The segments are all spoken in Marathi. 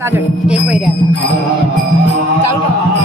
ताजड एक वैरी आता चालू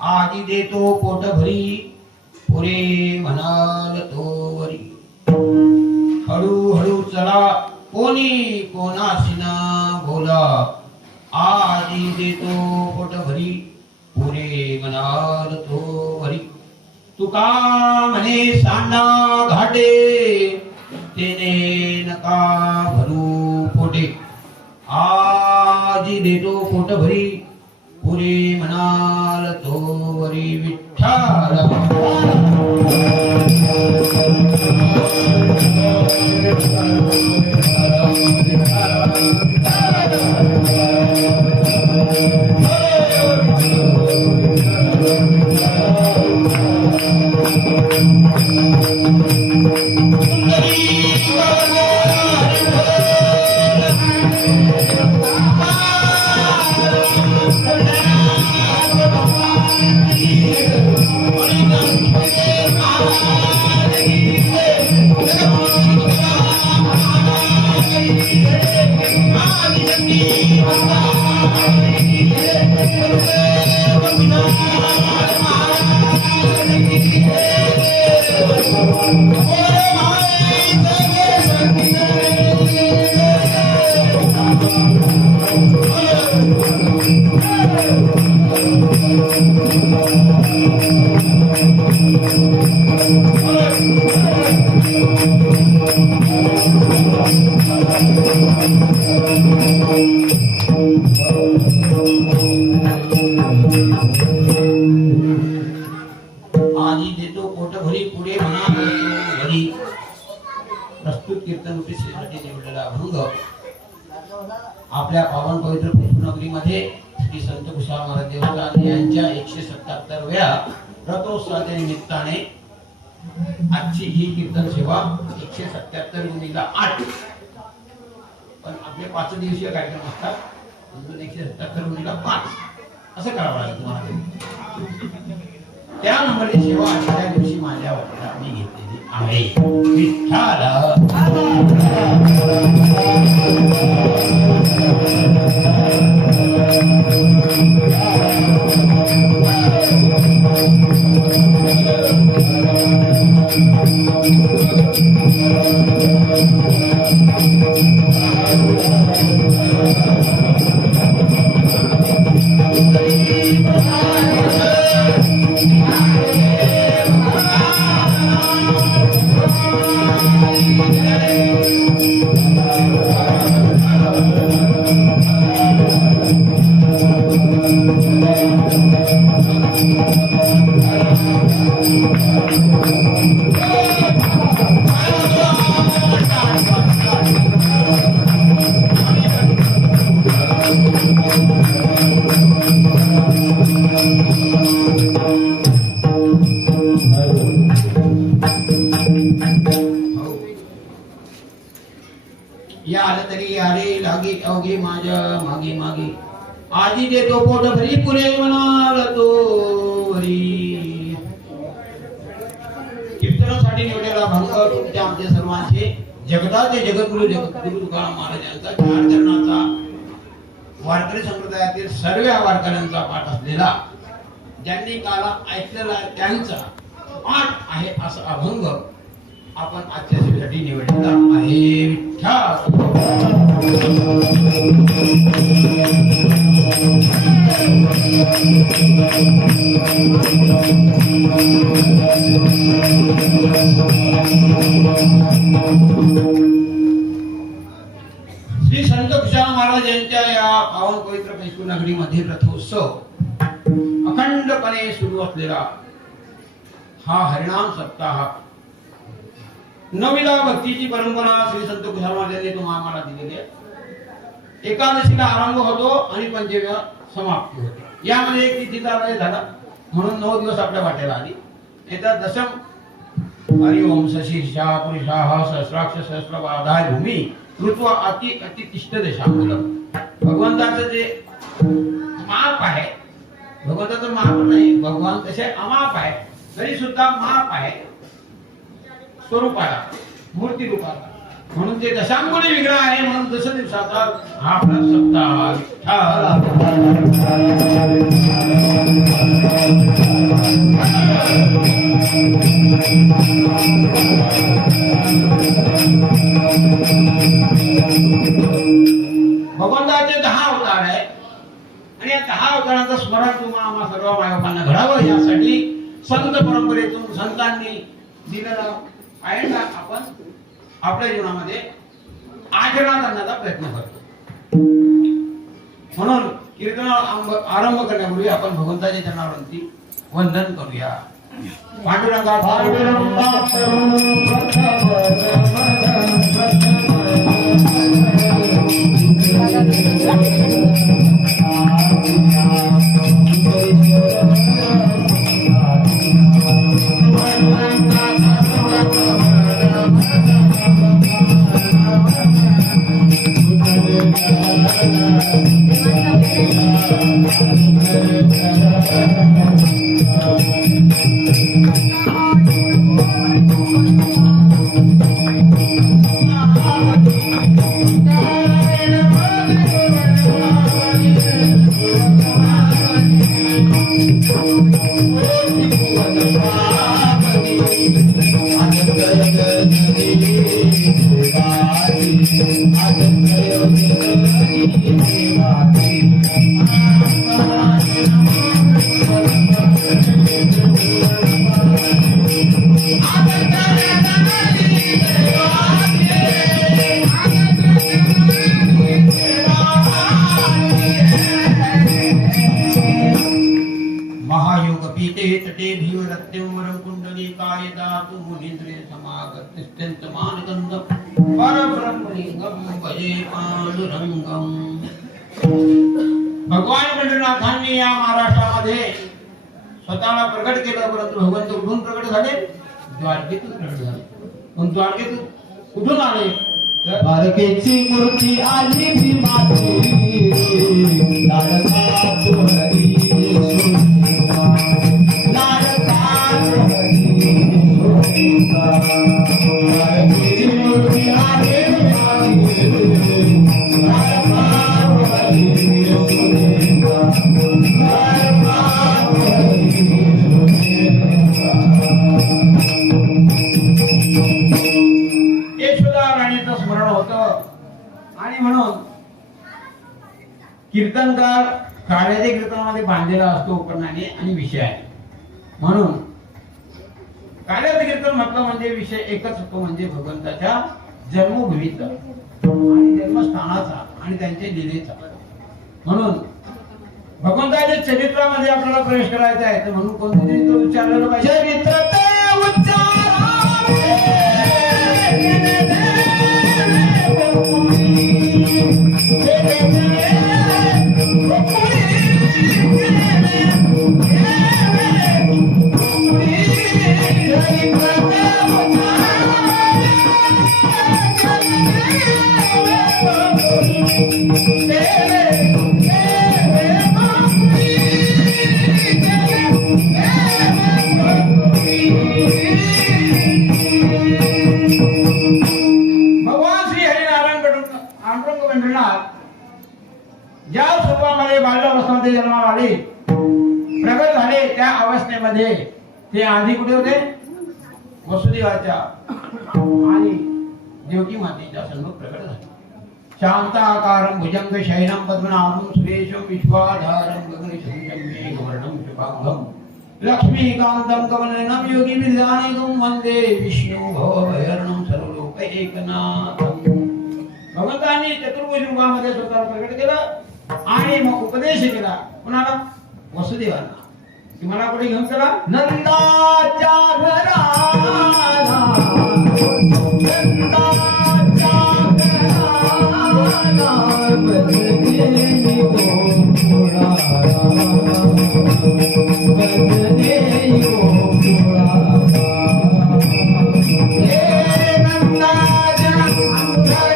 आधी देतो पोट भरी पुरे म्हणाल तो वरी हळू हळू चला कोणी कोणासिना बोला आधी देतो पोट भरी पुरे म्हणाल तो वरी तुका म्हणे सांडा घाटे तेने नका भरू पोटे आधी देतो पोट भरी पुरे म्हणाल तो वरी विठ्ठल आधी देतो पोट भरी पुढे म्हणा भरी प्रस्तुत कीर्तन श्रीसाठी निवडलेला अभंग आपल्या पावन पवित्र नगरीमध्ये श्री संत कुशाल महाराज देवस्थान यांच्या 177व्या रथोत्सवाच्या निमित्ताने आजची ही कीर्तन सेवा 177 × 8 पण आपले 5 दिवसीय कार्यक्रम असतात म्हणून 177 × 5 असं करावं लागेल तुम्हाला त्या नंबरची सेवा आजच्या दिवशी माझ्या वडिलांनी घेतलेली आहे विठ्ठल या आलं तरी यारे लागे अवघे माझ्या मागे मागे आधी देतो पोट भरी पुरे म्हणाल तो वरी कीर्तनासाठी निवडलेला भंग तुमच्या आमच्या सर्वांचे जगदाचे जगद्गुरु जगद्गुरु तुकाराम महाराज यांचा 4 चरणाचा वारकरी संप्रदायातील सर्व वारकऱ्यांचा पाठ असलेला ज्यांनी काला ऐकलेला त्यांचा पाठ आहे असा अभंग आपण आजच्या सेवेसाठी निवडलेला आहे विठ्ठल श्री संत कुशाल महाराज यांच्या या पावन पवित्र मैसूर नगरीमध्ये रथोत्सव अखंडपणे सुरू असलेला हा हरिनाम सप्ताह नववीला भक्तीची परंपरा श्री संत कुशाल महाराज यांनी तुम्हाला आम्हाला दिलेली आहे। एकादशीला आरंभ होतो आणि पंचमीला समाप्ती होते। यामध्ये एक तिथीचा वेळ झाला म्हणून 9 दिवस आपल्या वाटेला आली। येतात दशम हरि ओम शशीर्षा पुरुषाः सहस्राक्ष सहस्रपादाय भूमी ऋत्वा अति तिष्ठ देशांगुलम। भगवंताचं जे माप आहे भगवंताचं माप नाही भगवान कसे अमाप आहे तरी सुद्धा माप आहे स्वरूपाला मूर्ती रूपाला म्हणून ते दशांगुणी विग्रह आहे म्हणून दश दिवसाचा हा आपला सप्ताह भगवंताचे 10 अवतार आहे आणि या 10 अवतारांचं स्मरण तुम्हाला आम्हा सर्व मायबापांना घडावं यासाठी संत परंपरेतून संतांनी दिलेला आयंडा आपण आपल्या जीवनामध्ये आचरणात आणण्याचा प्रयत्न करतो। म्हणून कीर्तन आरंभ करण्यापूर्वी आपण भगवंताच्या चरणावरती वंदन करूया। पांडुरंगा रत्नेवरं कुण्डलीकाय दातु मुनीन्द्रे समागत्यत्यन्त मानगन्धं परब्रह्मलिङ्गं भजे पांडुरंगं। भगवान पंढरीनाथांनी या महाराष्ट्रामध्ये स्वतःला प्रकट केलं, परंतु भगवंत कुठून प्रकट झाले? द्वारकेतून प्रकट झाले. पण द्वारकेतून कुठून आले? द्वारकेची मूर्ती आली भीमाची लाडका हरी लाडका हरी द्वारकेची मूर्ती आली भीमाची लाडका हरी यशोदा राणीचं स्मरण होतं आणि म्हणून कीर्तनकार काळ्याच्या कीर्तनामध्ये बांधलेला असतो उपकरणाने आणि विषय आहे. म्हणून काळ्याचं कीर्तन म्हटलं म्हणजे विषय एकच होतो, म्हणजे भगवंताच्या जन्मभूमीचा आणि जन्मस्थानाचा आणि त्यांच्या लीलेचा. म्हणून भगवंताच्या चरित्रामध्ये आपल्याला प्रवेश करायचा आहे, तर म्हणून कोणतरी तो विचारलेलं पाहिजे. चरित्र ते ज्या स्वरूपामध्ये बाल्यावस्थेमध्ये जन्माला आले, प्रगट झाले, त्या अवस्थेमध्ये ते आधी कुठे होते? वसुदेवाच्या आणि देवकी मातेच्या समोर प्रगट झाले. शांताकारं भुजंग शयनं पद्मनाभं सुरेशं विश्वाधारं गगनशयनं मेघवर्णं शुभांगं लक्ष्मीकान्तं कमलनयनं योगिविरजानकं वन्दे विष्णु भवभयहरणं सर्वलोकैकनाथं. भगवंतांनी चतुर्भुज रूपामध्ये स्वतःला प्रकट केलं आणि मग उपदेश केला. कुणाला? वसुदेवांना. की मला कुठे घेऊन चला? नंदाच्या घराला, नंदाच्या घराला बसलेली गोकुळा, बसलेली गोकुळा. हे नंदाच्या घराला,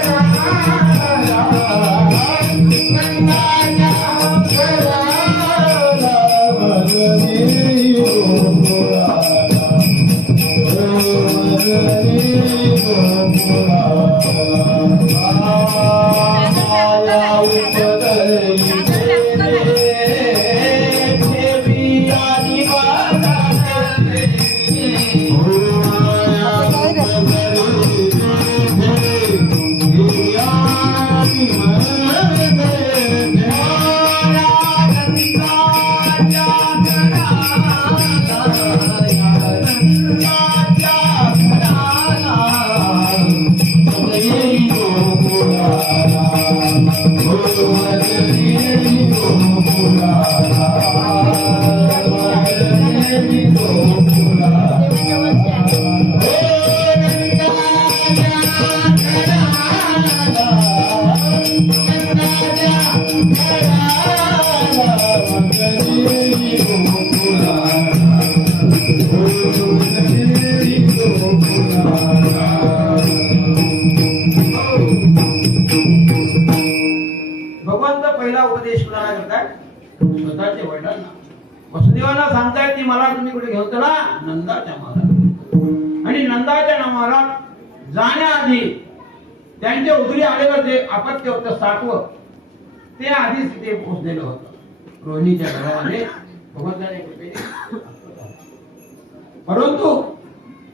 भगवंत पहिला उपदेश कुणाला करतात? स्वतःच्या वडिलांना. वसुदेवांना सांगतायत की मला तुम्ही कुठे घेऊन चला? नंदाच्या महाराज. आणि नंदाच्या महाराज जाण्याआधी त्यांच्या उतरी आलेलं जे अपत्य होतं 7वं, ते आधीच तिथे पोहोचलेलं होतं रोहिणीच्या घरामध्ये. भगवंताने कृपेने. परंतु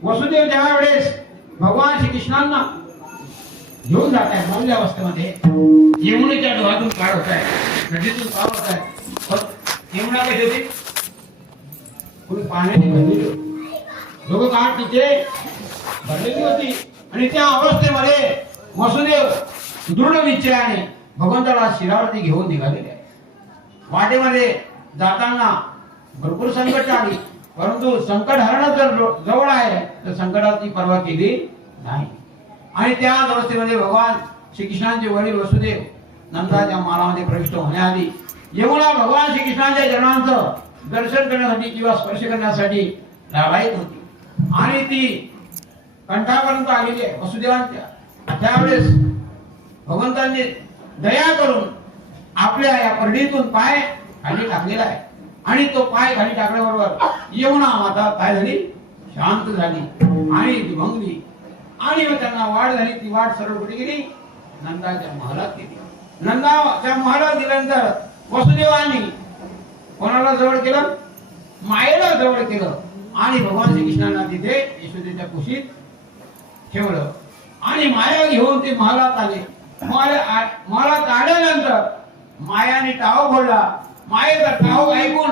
वसुदेव ज्या वेळेस भगवान श्रीकृष्णांना घेऊन जात आहे बाल्य अवस्थेमध्ये, यमुनेच्या डोहातून पार होत आहे, नदीतून पार होत आहे. यमुना कशी होती? कोणी पाण्याने भरलेली होती, दोघं काठ तिथे भरलेली होती. आणि त्या अवस्थेमध्ये वसुदेव दृढ निश्चयाने भगवंताला शिरावरती घेऊन निघालेले आहे. वाटेमध्ये जाताना भरपूर संकट आली, परंतु संकट हरण जर जवळ आहे तर संकटाची पर्वा केली नाही. आणि त्या अवस्थेमध्ये भगवान श्रीकृष्णांचे वडील वसुदेव नंदाच्या मालामध्ये प्रविष्ट होण्याआधी यमुना भगवान श्रीकृष्णांच्या चरणांचं दर्शन करण्यासाठी किंवा स्पर्श करण्यासाठी लालायत होती आणि ती कंठापर्यंत आलेली आहे वसुदेवांच्या. त्यावेळेस भगवंतांनी दया करून आपल्या या परडीतून पाय खाली टाकलेला आहे आणि तो पाय खाली टाकल्याबरोबर यमुना माता काय झाली, शांत झाली आणि दिभंगली. आणि मग त्यांना वाढ झाली. ती वाढ सरळ कुठे गेली, नंदाच्या महालात गेली. नंदाच्या महालात गेल्यानंतर वसुदेवांनी कोणाला जवळ केलं, मायेला जवळ केलं आणि भगवान श्रीकृष्णांना तिथे यशोदेच्या कुशीत ठेवलं आणि माया घेऊन ते महालात आले. महालात आल्यानंतर मायाने टाव फोडला. मायेचा टाव ऐकून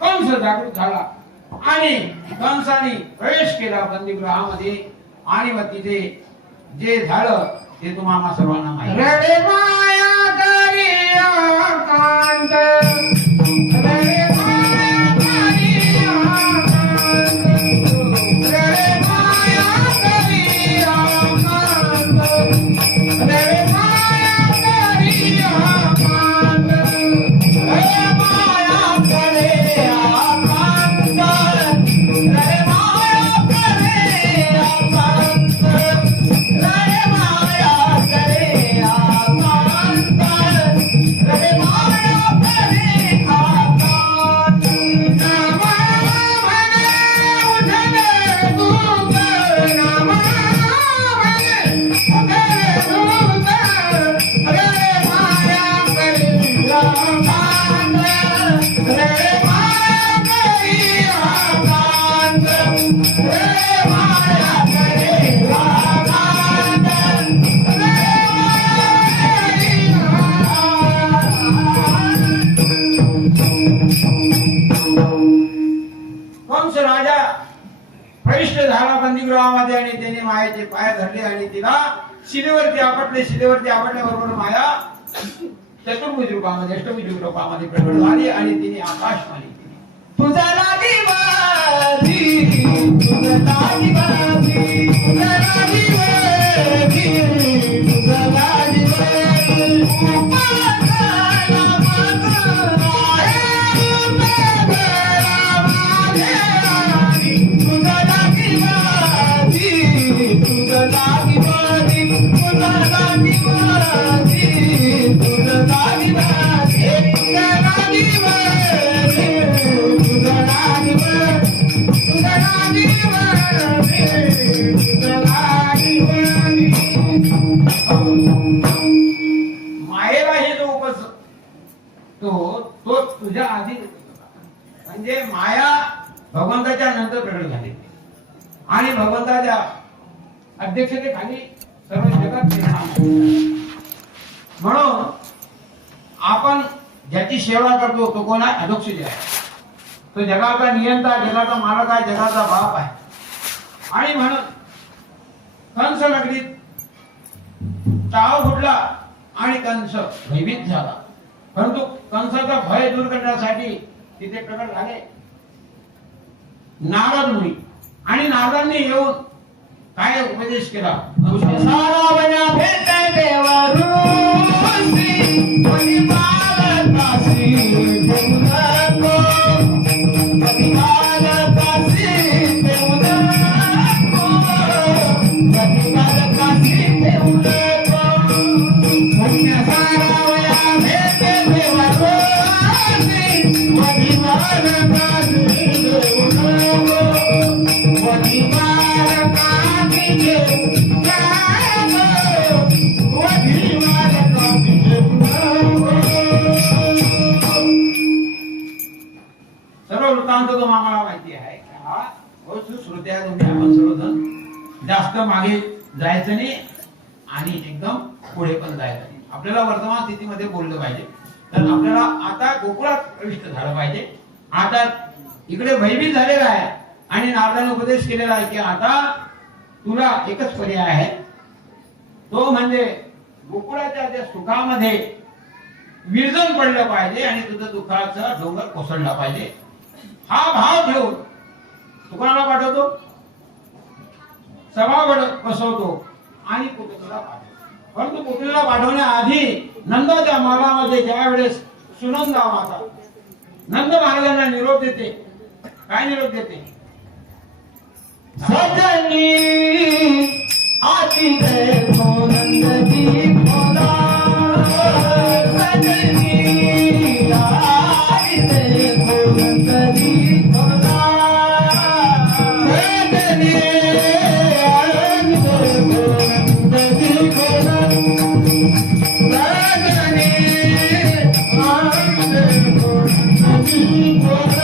कंस जागृत झाला आणि कंसाने प्रवेश केला बंदीगृहामध्ये आणि मग तिथे जे झालं ते तुम्हाला सर्वांना माहिती आहे. रडे माया करिया कांत, रडे माया करिया कांत, रडे माया करिया कांत, रडे माया करिया कांत, रडे माया करिया कांत, रडे माया करिया कांत, रडे माया करिया कांत, रडे माया करिया कांत. नामा म्हणे उठले दूत, नामा म्हणे उठले दूत, रडे माया करिया कांत, रडे माया करिया कांत, रडे माया करिया कांत, कंस राजा प्रविष्ट झाला बंदीगृहामध्ये आणि त्याने मायाचे पाय धरले आणि तिला शिलेवरती आपटले. शिलेवरती आपटल्याबरोबर माया चतुर्भुज रूपामध्ये अष्टभुज रूपामध्ये प्रकट झाली आणि तिने आकाशवाणी केली. तुझा लागी बाजी, तुझा लागी बाजी, तुझा लागी बाजी, तुझा लागी बाजी. उपासना माझा आहे, उपासना माझे राणी. तुझा लागी बाजी, तुझा लागी बाजी, तुझा लागी बाजी, तुझा लागी बाजी, तुझा लागी बाजी, तुझा लागी बाजी, तुझा लागी बाजी, तुझा लागी बाजी. मायेलाही जो तो तुझ्या आधी म्हणजे माया भगवंताच्या नंतर प्रकट झाली आणि भगवंताच्या अध्यक्षतेखाली सर्व जगात निर्माण झाले. म्हणून आपण ज्याची सेवा करतो तो कोण आहे, अधोक्षज आहे. तो जगाचा नियंता, जगाचा मालक आहे, जगाचा बाप आहे. आणि म्हणून कंस नगरीत टाव फुटला आणि कंस भयभीत झाला. परंतु कंसाचा भय दूर करण्यासाठी तिथे प्रकट झाले नारद मुनी आणि नारदांनी येऊन काय उपदेश केला. सारावण्या भेटे देवरूसी, कोणी बालकासी देऊ नको, कोणी बालकासी देऊ नको, कोणी बालकासी देऊ नको. सारावण्या भेटे देवरूसी, कोणी बालकासी देऊ नको, कोणी बालकासी देऊ सर्व वृत्तांत तो आम्हाला माहिती आहे. हा श्रोत्या आपण सर्वजण जास्त मागे जायचं नाही आणि एकदम पुढे पण जायचं नाही. आपल्याला वर्तमान स्थितीमध्ये बोललं पाहिजे. तर आपल्याला आता गोकुळात प्रविष्ट झालं पाहिजे. आता इकडे भयभीत झालेला आहे आणि नारदाने उपदेश केलेला आहे की आता तुला एकच पर्याय आहे, तो म्हणजे गोकुळाच्या त्या सुखामध्ये विरजन पडलं पाहिजे आणि तुझं दुःखाचा डोंगर कोसळला पाहिजे. हा भाव ठेवून तो कोणाला पाठवतो? सभा बसवतो आणि पुतळीला पाठवतो. परंतु पुतळीला पाठवण्याआधी नंदाच्या मागामध्ये ज्या वेळेस सुनंदा माता नंद महाराजांना निरोप देते, काय निरोप देते? सजनी आती देखो नंदजी भोला, सजनी आती देखो नंदजी भोला, सजनी आती देखो नंदजी भोला, सजनी आती देखो नंदजी भोला।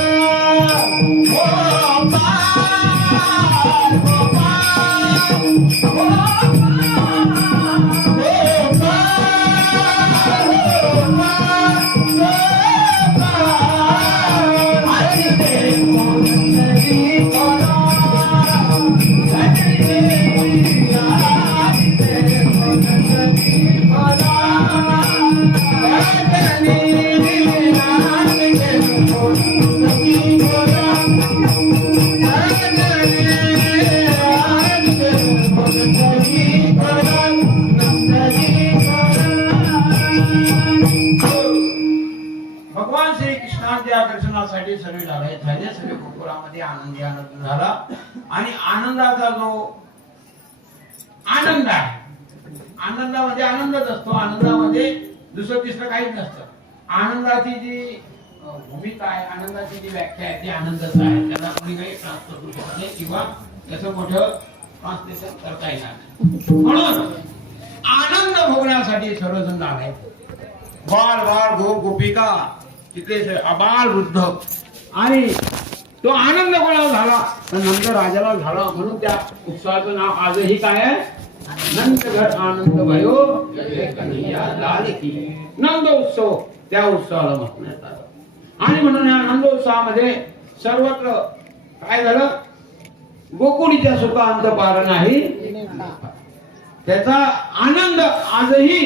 भगवान श्री कृष्णाच्या दर्शनासाठी सर्व झाले सर्व गोकुळामध्ये आनंदी आनंद झाला. आणि आनंदाचा जो आनंद आहे, आनंदामध्ये आनंदच असतो, आनंदामध्ये दुसरं तिसरं काहीच नसतं. आनंदाची जी भूमिका आहे, आनंदाची जी व्याख्या आहे ती आनंदच आहे. त्याला कोणी काही ट्रान्सफर करू शकत नाही किंवा त्याचं मोठं ट्रान्सलेशन करता येणार नाही. म्हणून आनंद भोगण्यासाठी सर्वजण आले. बाल बाल गोप गोपिका तिथे अबाल वृद्ध. आणि तो आनंद कोणाला झाला तर नंद राजाला झाला. म्हणून त्या उत्सवाचं नाव आजही काय आहे? नंदघट आनंद भयो कन्हैया लाल की. नंद उत्सव त्या उत्सवाला म्हणण्यात आलं. आणि म्हणून या नंद उत्सवामध्ये सर्वत्र काय झालं? गोकुळीच्या सुखांत पार नाही, त्याचा आनंद आजही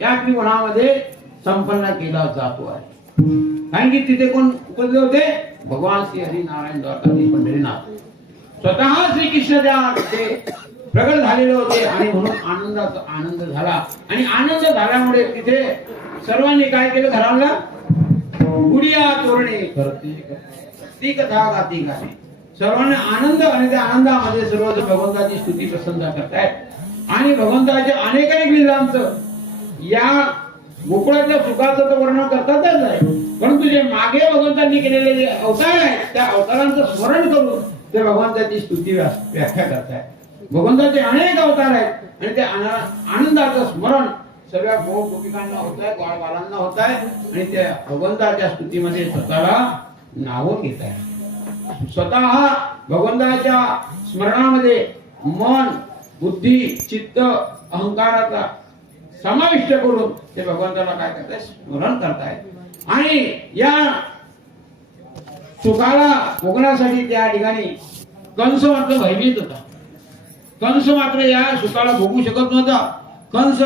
या त्रिगुणामध्ये संपन्न केला जातो आहे. कारण की तिथे कोण उपजले होते? भगवान श्री हरी नारायण द्वारकाधीश पंढरीनाथ स्वतः श्रीकृष्ण त्या तिथे प्रगट झालेले होते. आणि म्हणून आनंदाचा आनंद झाला. आणि आनंद झाल्यामुळे तिथे सर्वांनी काय केलं? घराला गुडिया तोरणे ती कथा गाती गाणे. सर्वांना आनंद. आणि त्या आनंदामध्ये सर्व भगवंताची स्तुती प्रशंसा करतायत. आणि भगवंताच्या अनेक लीलांचं या गोकुळातल्या सुखाचं तर वर्णन करतातच आहे. परंतु जे मागे भगवंतांनी केलेले जे अवतार आहेत त्या अवतारांचं स्मरण करून ते भगवंताची स्तुती व्याख्या करतायत. भगवंताचे अनेक अवतार आहेत आणि त्या आनंदाचं स्मरण सर्व गोपिकांना होत आहे, बाळांना होत आहे. आणि त्या भगवंताच्या स्तुतीमध्ये स्वतःला नावं घेत आहे. स्वतः भगवंताच्या स्मरणामध्ये मन, बुद्धी, चित्त, अहंकाराचा समाविष्ट करून ते भगवंताला काय करताय? स्मरण करतायत. आणि या सुखाला भोगण्यासाठी त्या ठिकाणी कंस मात्र भयभीत होता. कंस मात्र या सुखाला भोगू शकत नव्हता. कंस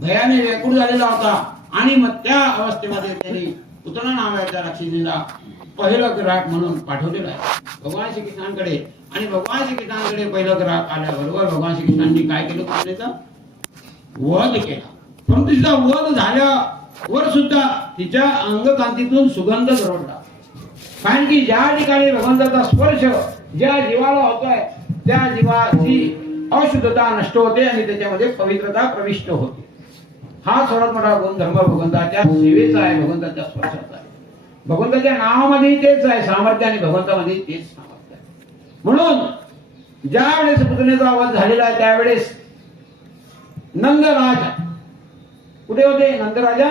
भयाने व्याकुळ झालेला होता. आणि मग त्या अवस्थेमध्ये त्यांनी पुतना नावाच्या राक्षसीला पहिलं ग्राहक म्हणून पाठवलेलं आहे भगवान श्रीकृष्णांकडे. आणि भगवान श्रीकृष्णांकडे पहिलं ग्राहक आल्याबरोबर भगवान श्रीकृष्णांनी काय केलं? पुतनेचा वध केला. परंतु तिचा वध झाल्यावर सुद्धा तिच्या अंगकांतीतून सुगंध दरवळला. कारण की ज्या ठिकाणी भगवंताचा स्पर्श ज्या जीवाला होतोय त्या जीवाची अशुद्धता नष्ट होते आणि त्याच्यामध्ये पवित्रता प्रविष्ट होते. हा सर्वात मोठा गुणधर्म भगवंताच्या सेवेचा आहे, भगवंताच्या स्पर्शाचा आहे. भगवंताच्या नावामध्ये तेच आहे सामर्थ्य आणि भगवंतामध्ये तेच सामर्थ्य आहे. म्हणून ज्या वेळेस पुतनेचा वध झालेला आहे त्यावेळेस नंदराज कुठे होते? नंदराजा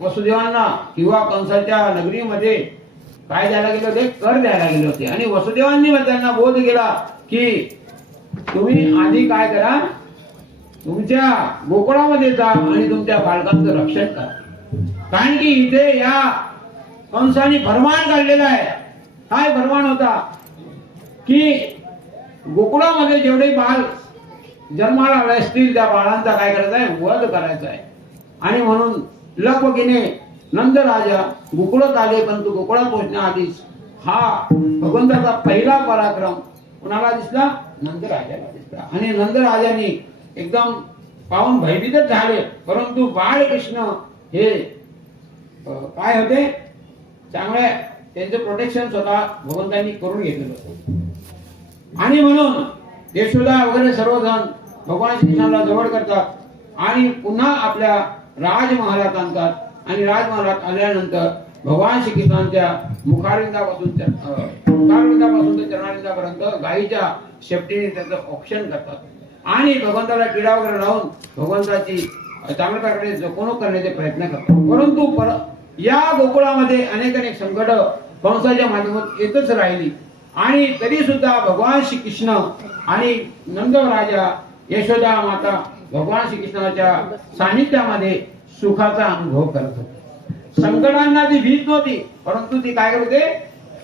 वसुदेवांना किंवा कंसाच्या नगरीमध्ये काय द्यायला गेले होते? कर द्यायला गेले होते. आणि वसुदेवांनी त्यांना बोध केला की तुम्ही आधी काय करा? तुमच्या गोकुळामध्ये जा आणि तुमच्या बालकांचं रक्षण करा. कारण की इथे या कंसाने फरमान काढलेला आहे. काय फरमान होता? की गोकुळामध्ये जेवढे बाल जन्माला आले असतील त्या बाळांचा काय करायचा आहे? वध करायचा आहे. आणि म्हणून लगबगीने नंदराजा गोकुळात आले. परंतु गोकुळात पोहोचण्याआधीच हा भगवंताचा पहिला पराक्रम कुणाला दिसला? नंदराजाला दिसला. आणि नंदराजांनी एकदम पाहून भयभीतच झाले. परंतु बाळकृष्ण हे काय होते, चांगले त्यांचं प्रोटेक्शन स्वतः भगवंतांनी करून घेतलेलं होतं. आणि म्हणून यशोदा वगैरे सर्वजण भगवान श्रीकृष्णाला जवळ करतात आणि पुन्हा आपल्या राजमहालात आणतात. आणि राजमहालात आल्यानंतर भगवान श्रीकृष्णांच्या मुखारविंदापासून ते चरणारविंदापर्यंत गायीच्या शेपटीने त्याचं ऑप्शन करतात. आणि भगवंताला टिळा वगैरे लावून भगवंताची चांगल्या प्रकारे जपणूक करण्याचे प्रयत्न करतात. परंतु या गोकुळामध्ये अनेक संकट कंसाच्या माध्यमातून येतच राहिली. आणि तरी सुद्धा भगवान श्रीकृष्ण आणि नंदराजा यशोदा माता भगवान श्रीकृष्णाच्या सानिध्यामध्ये सुखाचा अनुभव करत होते. संकटांना ती भीत नव्हती, परंतु ती काय करत होते,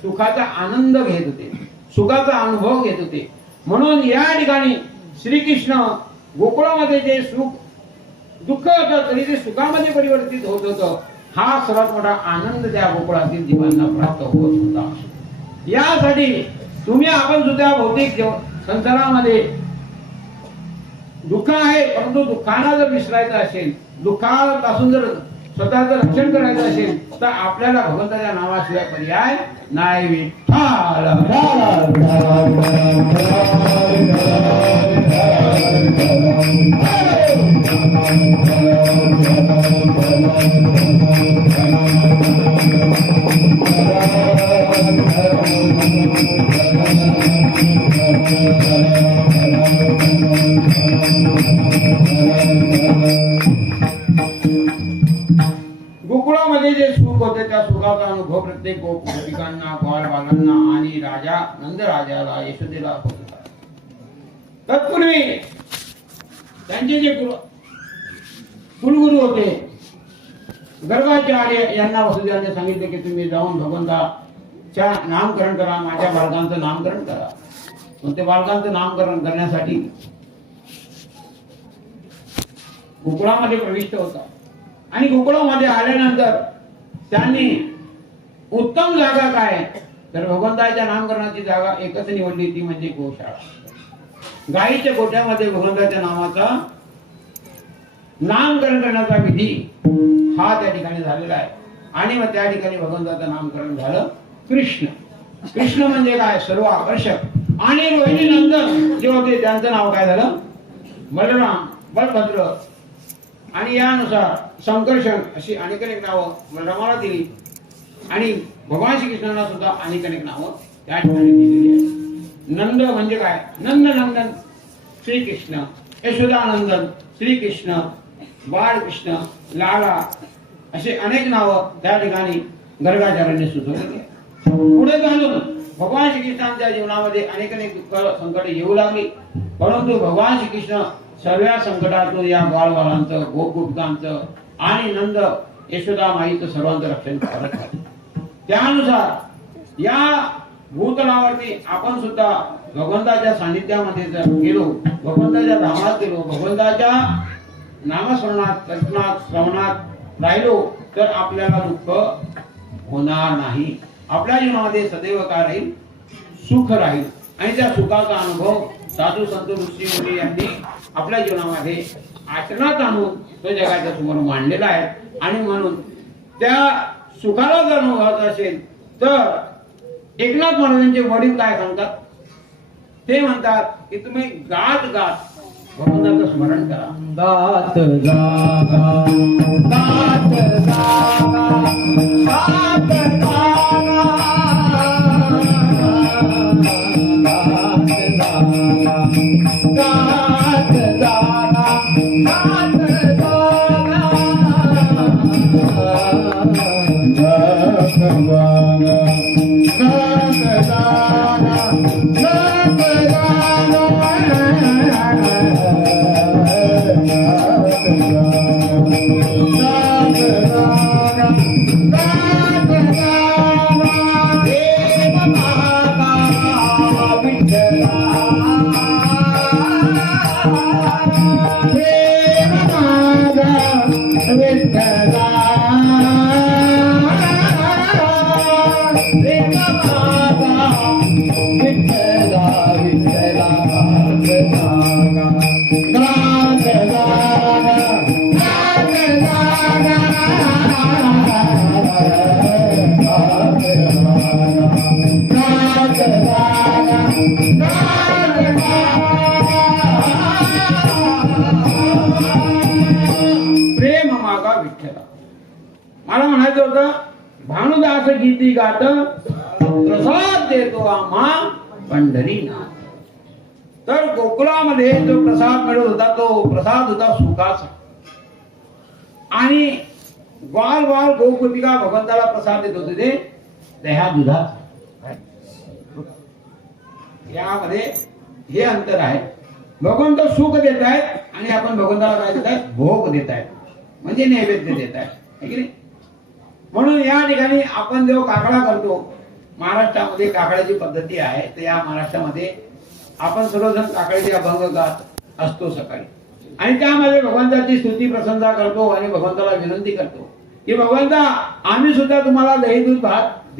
सुखाचा आनंद घेत होते, सुखाचा अनुभव घेत होते. म्हणून या ठिकाणी श्रीकृष्ण गोकुळामध्ये जे सुख दुःख होतं तरी ते सुखामध्ये परिवर्तित होत होतं. हा सर्वात मोठा आनंद त्या गोकुळातील जीवांना प्राप्त होत होता. यासाठी तुम्ही आपण सुद्धा भौतिक संसारामध्ये दुःख आहे, परंतु दुःखाला जर विसरायचं असेल, दुःखापासून जर स्वतःचं रक्षण करायचं असेल तर आपल्याला भगवंताच्या नावाशिवाय पर्याय नाही. विठ्ठल गोकुळामध्ये जे सुख होते त्या सुखाचा अनुभव प्रत्येक गोपिकांना, बालबालांना आणि राजा नंदराजाला यशोदेला होत होता. तत्पूर्वी त्यांचे जे कुलगुरू होते गर्गाचार्य यांना वसुदेवाने सांगितले की तुम्ही जाऊन भगवंताच्या नामकरण करा, माझ्या बालकांचं नामकरण करा. पण ते बालकांचं नामकरण करण्यासाठी गोकुळामध्ये प्रविष्ट होता. आणि गोकुळामध्ये आल्यानंतर त्यांनी उत्तम जागा काय तर भगवंताच्या नामकरणाची जागा एकच निवडली, ती म्हणजे गोशाळा. गायीच्या गोठ्यामध्ये भगवंताच्या नामाचा नामकरण करण्याचा विधी हा त्या ठिकाणी झालेला आहे. आणि मग त्या ठिकाणी भगवंताचं नामकरण झालं कृष्ण. कृष्ण म्हणजे काय, सर्व आकर्षक. आणि रोहिणी नंदन जे होते त्यांचं नाव काय झालं, बलराम, बलभद्र. आणि यानुसार संकर्षण अशी अनेक नावं बलरामाला दिली. आणि भगवान श्रीकृष्णांना सुद्धा अनेक नावं त्या ठिकाणी दिलेली आहेत. नंद म्हणजे काय, नंदनंदन श्रीकृष्ण, यशोदानंदन श्रीकृष्ण, बाळकृष्ण, लाला असे अनेक नावं त्या ठिकाणी गर्गाचार्यांनी सुचवलेली आहेत. पुढे चालून भगवान श्रीकृष्णांच्या जीवनामध्ये अनेक दुःख संकट येऊ लागली. परंतु भगवान श्रीकृष्ण सर्व संकटातून या बाळबालांचं, गोपगोपिकांचं आणि नंद यशोदा माईचं सर्वांचं रक्षण करत आहे. त्यानुसार या भूतलावरती आपण सुद्धा भगवंताच्या सानिध्यामध्ये जर गेलो, भगवंताच्या धामात गेलो, भगवंताच्या नामस्मरणात, कीर्तनात, श्रवणात राहिलो तर आपल्याला दुःख होणार नाही. आपल्या जीवनामध्ये सदैव काय राहील, सुख राहील. आणि त्या सुखाचा अनुभव साधू संत ऋषी मुनी यांनी आपल्या जीवनामध्ये आचरणात आणून तो जगाच्या समोर मांडलेला आहे. आणि म्हणून त्या सुखाला जर अनुभवायचं असेल तर एकनाथ महाराजांचे वडील काय सांगतात, ते म्हणतात की तुम्ही गात गात भगवंताचं स्मरण करा. गात गागा गात गागा गात गागा गात गागा गात गागा विठ्ठला घात जागा घात जागा घात जागा प्रेम मागा विठ्ठला. मला म्हणायचं होतं भानुदास गीती गात प्रसाद देतो आम्हा पंढरीनाथ. तर गोकुळामध्ये जो प्रसाद मिळत होता तो प्रसाद होता सुखाचा. आणि वाल वाल गोपिका भगवंताला प्रसाद देत होते ते दह्या दुधाचा. यामध्ये हे अंतर आहे. भगवंत सुख देत आहेत आणि आपण भगवंताला काय देत आहेत? भोग देत आहेत, म्हणजे नैवेद्य देत आहेत. म्हणून या ठिकाणी आपण जो काकडा करतो, महाराष्ट्रामध्ये काकड्याची पद्धती आहे. तर या महाराष्ट्रामध्ये आपण सर्वजण काकडीचे अभंग गात असतो सकाळी, आणि त्यामध्ये भगवंताची स्तुती प्रशंसा करतो आणि भगवंताला विनंती करतो की भगवंता आम्ही सुद्धा तुम्हाला दही दूध भात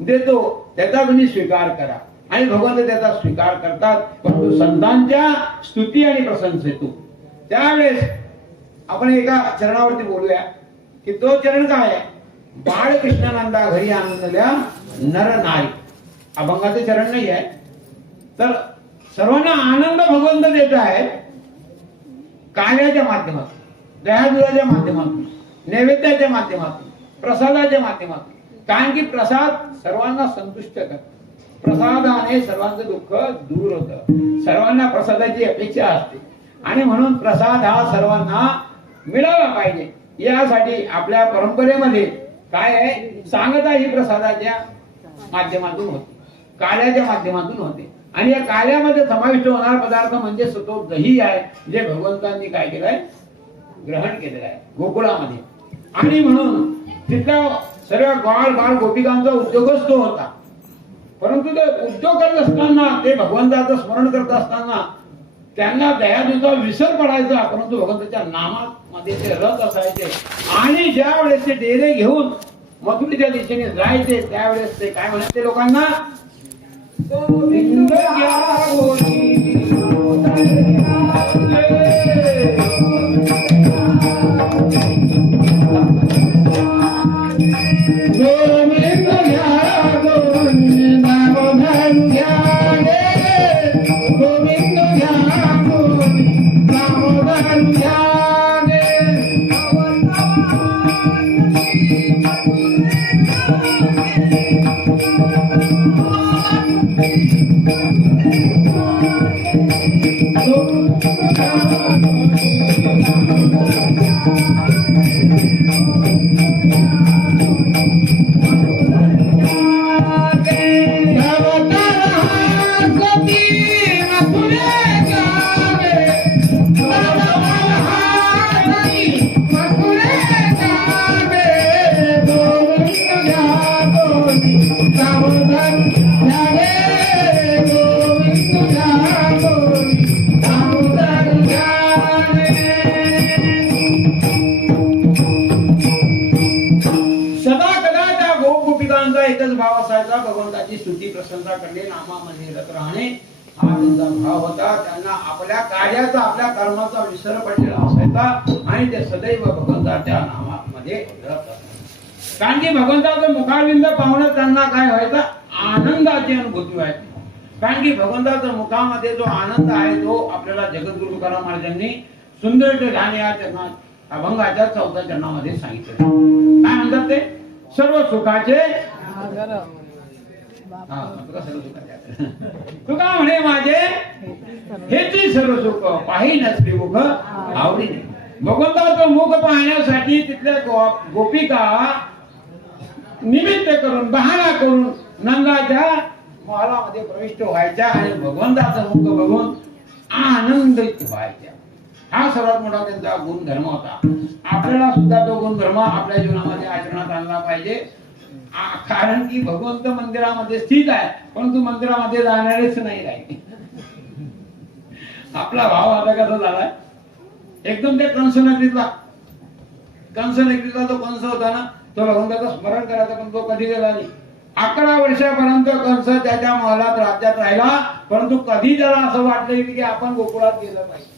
देतो, त्याचा तुम्ही स्वीकार करा. आणि भगवंत त्याचा स्वीकार करतात. परंतु संतांच्या स्तुती आणि प्रशंसेतून त्यावेळेस आपण एका चरणावरती बोलूया की तो चरण काय आहे? बाळकृष्णानंदा घरी आनंदल्या नर नारी. अभंगाचे चरण नाही आहे. तर सर्वांना आनंद भगवंत देत आहेत कार्याच्या माध्यमातून, दह्यादुधाच्या माध्यमातून, नैवेद्याच्या माध्यमातून, प्रसादाच्या माध्यमातून. कारण की प्रसाद सर्वांना संतुष्ट करतो. प्रसादाने सर्वांचं दुःख दूर होतं. सर्वांना प्रसादाची अपेक्षा असते आणि म्हणून प्रसाद हा सर्वांना मिळाला पाहिजे. यासाठी आपल्या परंपरेमध्ये काय आहे? सांगता ही प्रसादाच्या माध्यमातून होते, कार्याच्या माध्यमातून होते. आणि या कार्यामध्ये समाविष्ट होणारा पदार्थ म्हणजे तो दही आहे, जे भगवंतांनी काय केलंय? ग्रहण केलेलं आहे गोकुळामध्ये. आणि म्हणून तिथल्या सर्व बाळ बाळ गोपिकांचा उद्योगच तो होता. परंतु ते उद्योग करत असताना, ते भगवंताचं स्मरण करत असताना त्यांना दयादूचा विसर पडायचा, परंतु भगवंताच्या नामामध्ये ते रस असायचे. आणि ज्या वेळेस ते डेरे घेऊन मथुरेच्या दिशेने जायचे त्यावेळेस ते काय म्हणायचे लोकांना? गोविंद घ्या गोविंद भगवंताची स्तुती प्रशंसा करणे, नामामध्ये रत राहणे हा त्यांचा भाव होता. त्यांना आपल्या कार्याचा, आपल्या कर्माचा विसर पडलेला असायचा आणि ते सदैव भगवंताच्या नामामध्ये रत असत. कारण की भगवंताचं मुखारविंद पाहणं त्यांना काय व्हायचं? आनंदाची अनुभूती व्हायची. कारण की भगवंताच्या मुखामध्ये जो आनंद आहे तो आपल्याला जगद्गुरु तुकाराम महाराजांनी सुंदर गाणे या चरणात अभंगाच्या 4थ्या चरणामध्ये सांगितले. काय म्हणतात ते? सर्व सुखाचे तुका म्हणे माझे हेची सर्व सुख पाहि नसते मुख आवडीने. भगवंताचं मुख पाहण्यासाठी तिथल्या गोपिका निमित्त करून, बहाणा करून नंदाच्या महालामध्ये प्रविष्ट व्हायच्या आणि भगवंताचं मुख बघून आनंदित व्हायच्या. हा सर्वात मोठा त्यांचा गुणधर्म होता. आपल्याला सुद्धा तो गुणधर्म आपल्या जीवनामध्ये आचरणात आणला पाहिजे. कारण की भगवंत मंदिरामध्ये स्थित आहे, परंतु मंदिरामध्ये जाणारेच नाही राहिले. आपला भाव आता कसा झालाय? एकदम ते कंसनगरीतला तो कंस होता ना, तो भगवंताचं स्मरण करायचा, पण तो कधी गेला नाही. 11 वर्षापर्यंत कंस त्याच्या महलात राज्यात राहिला, परंतु कधी त्याला असं वाटलं की आपण गोकुळात गेलं पाहिजे.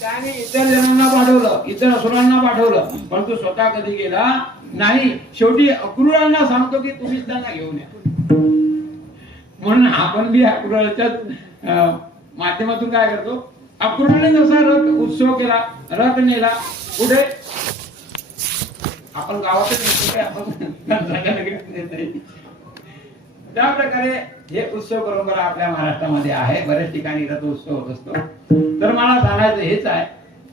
त्याने इतर जणांना पाठवलं, इतर असुरांना पाठवलं, परंतु स्वतः कधी गेला नाही. शेवटी अक्रूरांना सांगतो की तुम्हीच त्यांना घेऊन या. म्हणून आपण बी अक्रूराच्या माध्यमातून काय करतो, अक्रूराने जसा रथ उत्सव केला, रथ नेला कुठे, आपण गावातच नेतो काय, आपण त्या प्रकारे हे उत्सव परंपरा आपल्या महाराष्ट्रामध्ये आहे. बऱ्याच ठिकाणी रथ उत्सव होत असतो. तर मला सांगायचं हेच आहे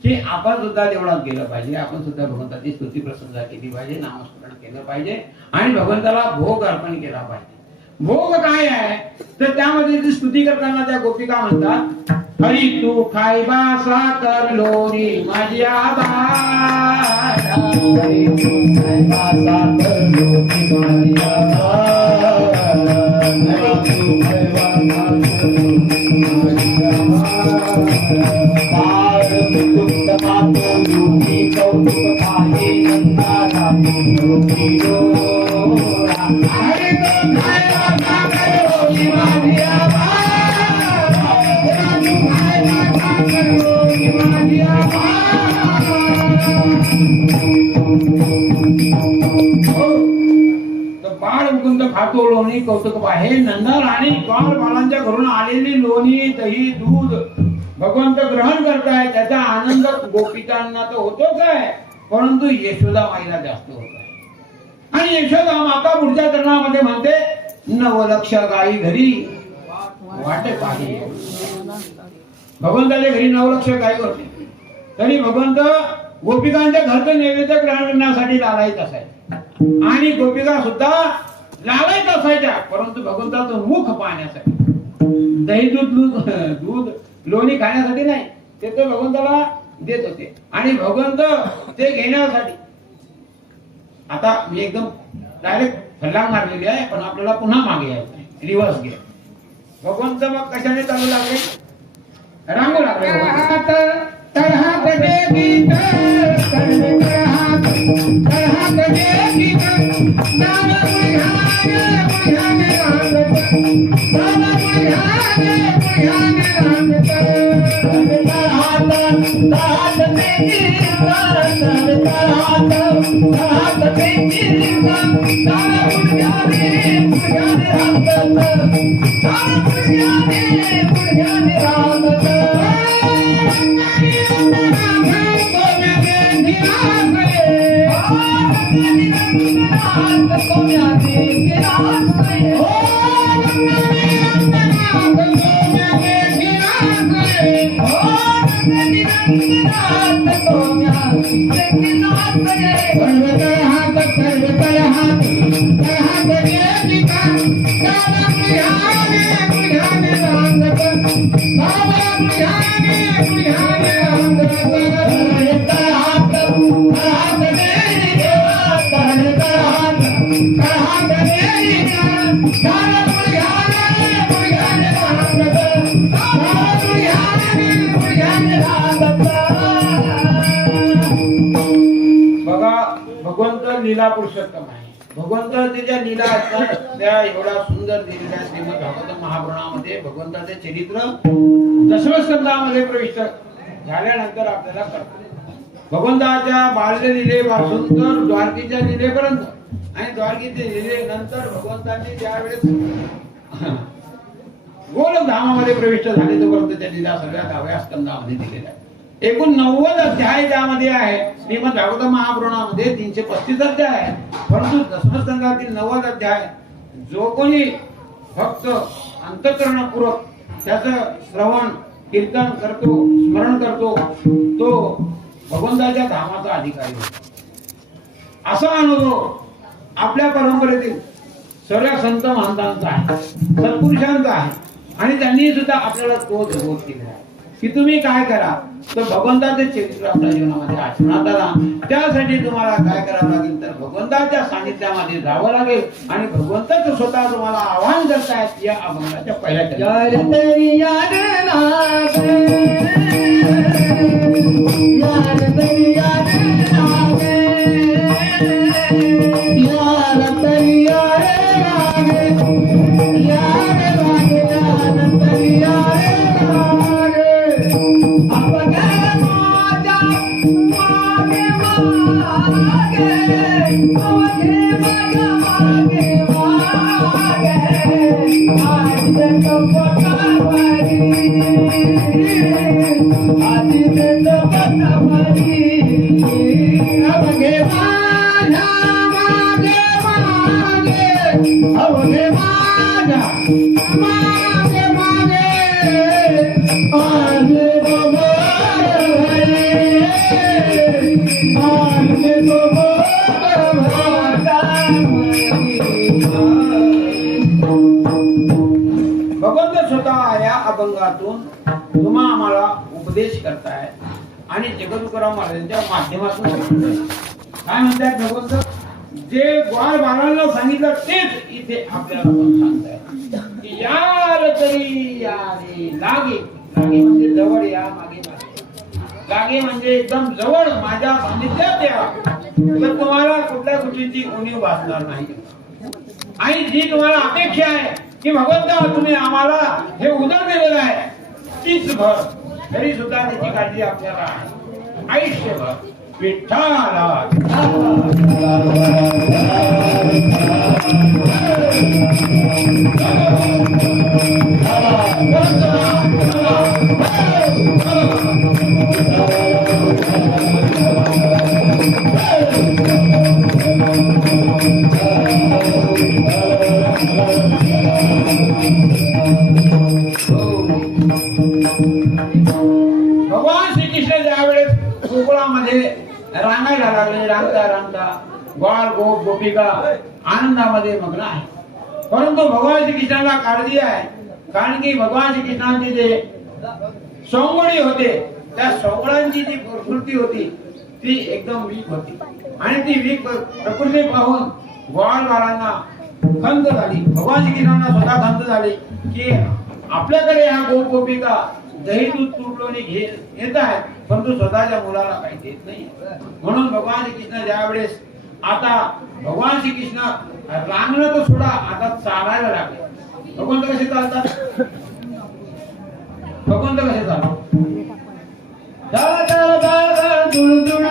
की आपण सुद्धा देवळात गेलं पाहिजे, आपण सुद्धा भगवंताची स्तुती प्रशंसा केली पाहिजे, नामस्मरण केलं पाहिजे आणि भगवंताला भोग अर्पण केला पाहिजे. भोग काय आहे तर त्यामध्ये जी स्तुती करताना त्या गोपिका म्हणतात, हरी तू खायबा साकर लोणी माझ्या बाळा, हरी तू खायबा साकर लोणी माझ्या बाळा, हरी तू खायबा साकर लोणी माझ्या बाळा, मुकुंद मातो लोणी कौतुक पाहे नंदारा लोणी डोरा, हरी तू खायबा साकर लोणी माझ्या बाळा, हरी तू खायबा साकर लोणी माझ्या बाळ मुकुंद खातो लोणी कौतुक पाहे नंदा राणी. बाळ बाळांच्या घरून आलेली लोणी दही दूध भगवंत ग्रहण करताय, त्याचा आनंद गोपिकांना तर होतोच आहे, परंतु यशोदा माईला जास्त होत आहे. आणि यशोदा माता पुढच्या चरणामध्ये म्हणते, 9 लक्ष गाई घरी वाट पाही. भगवंताच्या घरी 9 लक्ष गाई होते, तरी भगवंत गोपिकांच्या घरचं नैवेद्य ग्रहण करण्यासाठी लालायत असायचे आणि गोपिका सुद्धा लालायत असायच्या, परंतु भगवंताचं मुख पाहण्यासाठी. दही दूध लोणी खाण्यासाठी नाही, ते तर भगवंताला देत होते आणि भगवंत ते घेण्यासाठी. आता मी एकदम डायरेक्ट फल्लांग मारलेली आहे, पण आपल्याला पुन्हा मागे यायचं, रिव्हर्स घ्या. भगवंत मग कशाने चालू लागले, रांगू लागले. तरहात देवी तर तरहात देवी नाम बुझाने बुझाने रांगत, नाम बुझाने बुझाने रांगत, तरहात देवी तर तरहात देवी नाम बुझाने बुझाने रांगत, नाम बुझाने बुझाने रांगत. लीला पुरुषोत्तम आहे. भगवंताच्या लीला असतात त्या एवढ्या सुंदर दिलेल्या श्रीमद भागवत महापुराणामध्ये भगवंताचे चरित्र दशमस्कंदामध्ये प्रविष्ट झाल्यानंतर आपल्याला कळतं. भगवंताच्या बाल्य लीलेपासून तर द्वारकेच्या लीलेपर्यंत आणि द्वारकेच्या लीलेनंतर भगवंतांनी ज्यावेळेस गोलोकधामामध्ये प्रविष्ट झाले तोपर्यंत त्या लीला सगळ्या 10व्या स्कंदामध्ये दिलेल्या आहेत. एकूण 90 अध्याय त्यामध्ये आहे. श्रीमद भागवत महापुराणामध्ये 335 अध्याय आहे, परंतु दशमस्कंदातील 90 अध्याय जो कोणी भक्त अंतःकरणपूर्वक त्याचं श्रवण कीर्तन करतो, स्मरण करतो, तो भगवंताच्या धामाचा अधिकारी होतो. असा अनुभव आपल्या परंपरेतील सर्व संत महांतांचा आहे, सत्पुरुषांचा आहे आणि त्यांनी सुद्धा आपल्याला तो बोध केला आहे की तुम्ही काय करा तर भगवंताचे चरित्र आपल्या जीवनामध्ये आचरणात आणा. त्यासाठी तुम्हाला काय करावं लागेल तर भगवंताच्या सानिध्यामध्ये जावं लागेल आणि भगवंताचं स्वतः तुम्हाला आवाहन करतायत या अभंगाच्या पहिल्या यार आधी देत पतावरी अवघे माझ्या मागे मागे अवघे माझ्या मागे मागे आले बाबा आले बाबा भगवंत स्वतः या अभंगातून तुम्हा आम्हाला उपदेश करताय आणि जगद्गुरुराव महाराजांच्या माध्यमातून सांगताय. काय म्हणतात भगवंत? जे ग्वाल बाळांना सांगितलं तेच इथे आपल्याला पण सांगताय की यार तरी यारे लागे. लागे म्हणजे जवळ या, मागे मागे. लागे म्हणजे एकदम जवळ माझ्या सानिध्यात या, तर तुम्हाला कुठल्या गोष्टीची उणीव भासणार नाही. आणि जी तुम्हाला अपेक्षा आहे की भगवंता तुम्ही आम्हाला हे उदर दिलेलं आहे तीच भर, तरी सुद्धा त्याची काळजी आपल्याला आहे आयुष्यभर. विठ्ठला भगवान श्रीकृष्ण ज्यावेळेस गोकुळामध्ये रांगायला लागले, रांगता रांगता ग्वाल गोप गोपिका आनंदामध्ये मग्न आहे. परंतु भगवान श्रीकृष्णाला काळजी आहे, कारण की भगवान श्रीकृष्णांचे जे सोंगडी होते त्या सोंगड्यांची जी प्रकृती होती ती एकदम वीक होती. आणि ती वीक प्रकृती पाहून ग्वाल बाळांना खंत झाली. भगवान श्रीकृष्णांना स्वतः खंत झाली की आपल्याकडे ह्या गोप गोपिका दही दूध तुटलोनी येत आहेत, परंतु स्वतःच्या मुलाला काही देत नाही. म्हणून भगवान श्रीकृष्ण ज्यावेळेस आता भगवान श्रीकृष्ण रांगणं तर सोडा, आता चालायला लागले. भगवंत कसे चालतात? भगवंत कसे चालतात? दळ दळ दळ दळ दुळ दुळ.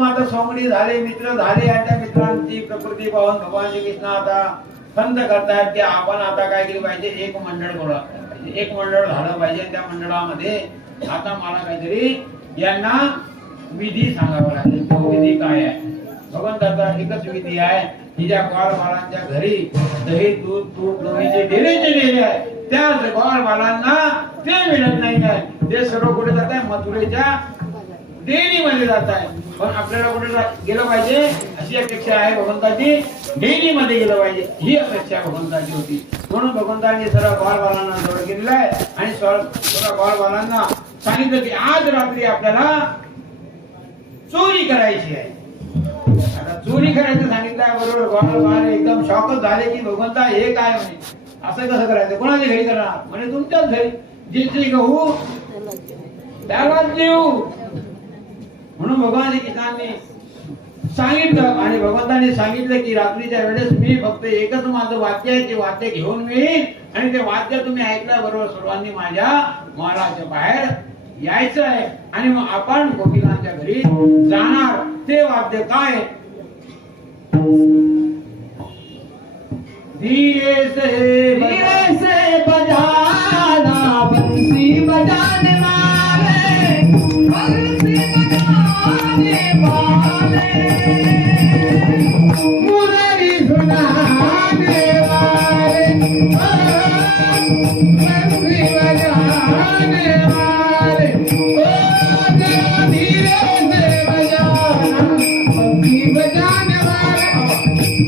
चालता सोंगडी झाले, मित्र झाले, आणि त्या मित्रांची प्रकृती पाहून भगवान श्रीकृष्ण आता खंत करतायत की आपण आता काय केलं पाहिजे, एक मंडळ गोळा केलं पाहिजे, एक मंडळ झालं पाहिजे. त्या मंडळामध्ये आता मला काहीतरी यांना विधी सांगावा लागेल. तो विधी काय आहे? भगवंताचा एकच विधी आहे की ज्या ग्वाल बाळांच्या घरी दही दूध तूप लोणीचे डेरेचे डेरे आहे, त्या ग्वाल बाळांना ते मिळत नाही आहे. ते सर्व कुठे जात आहे? मथुरेच्या डेअरी मध्ये जात आहे. पण आपल्याला कुठे गेलं पाहिजे अशी अपेक्षा आहे भगवंताची, डेअरी मध्ये गेलं पाहिजे ही अपेक्षा भगवंताची होती. म्हणून भगवंताने सर्व ग्वाल बाळांना जवळ केलेलं आहे आणि सर्व ग्वाल बाळांना सांगितलं की आज रात्री आपल्याला चोरी करायची आहे. आता चोरी करायचं सांगितलं बरोबर ग्वाल बाळ एकदम शॉकच झाले की भगवंता हे काय म्हणे, असं कसं करायचं, कोणाच्या घरी करणार म्हणे? तुमच्याच घरी. जे गहू त्याला देऊ. म्हणून भगवान श्रीकृष्णांनी सांगितलं आणि भगवंतांनी सांगितलं की रात्रीच्या वेळेस मी फक्त एकच माझं वाद्य आहे, ते वाद्य घेऊन येईन आणि ते वाद्य तुम्ही ऐकल्याबरोबर सर्वांनी माझ्या महालाच्या बाहेर यायचं आहे आणि मग आपण गोपिकांच्या घरी जाणार. ते वाद्य काय? धीरे से बजाना बंसी बजाने वाले, बंसी बजाने वाले, मुरली सुनाने वाले, बंसी बजाने वाले, ओ जरा धीरे से बजाना बंसी बजाने वाले,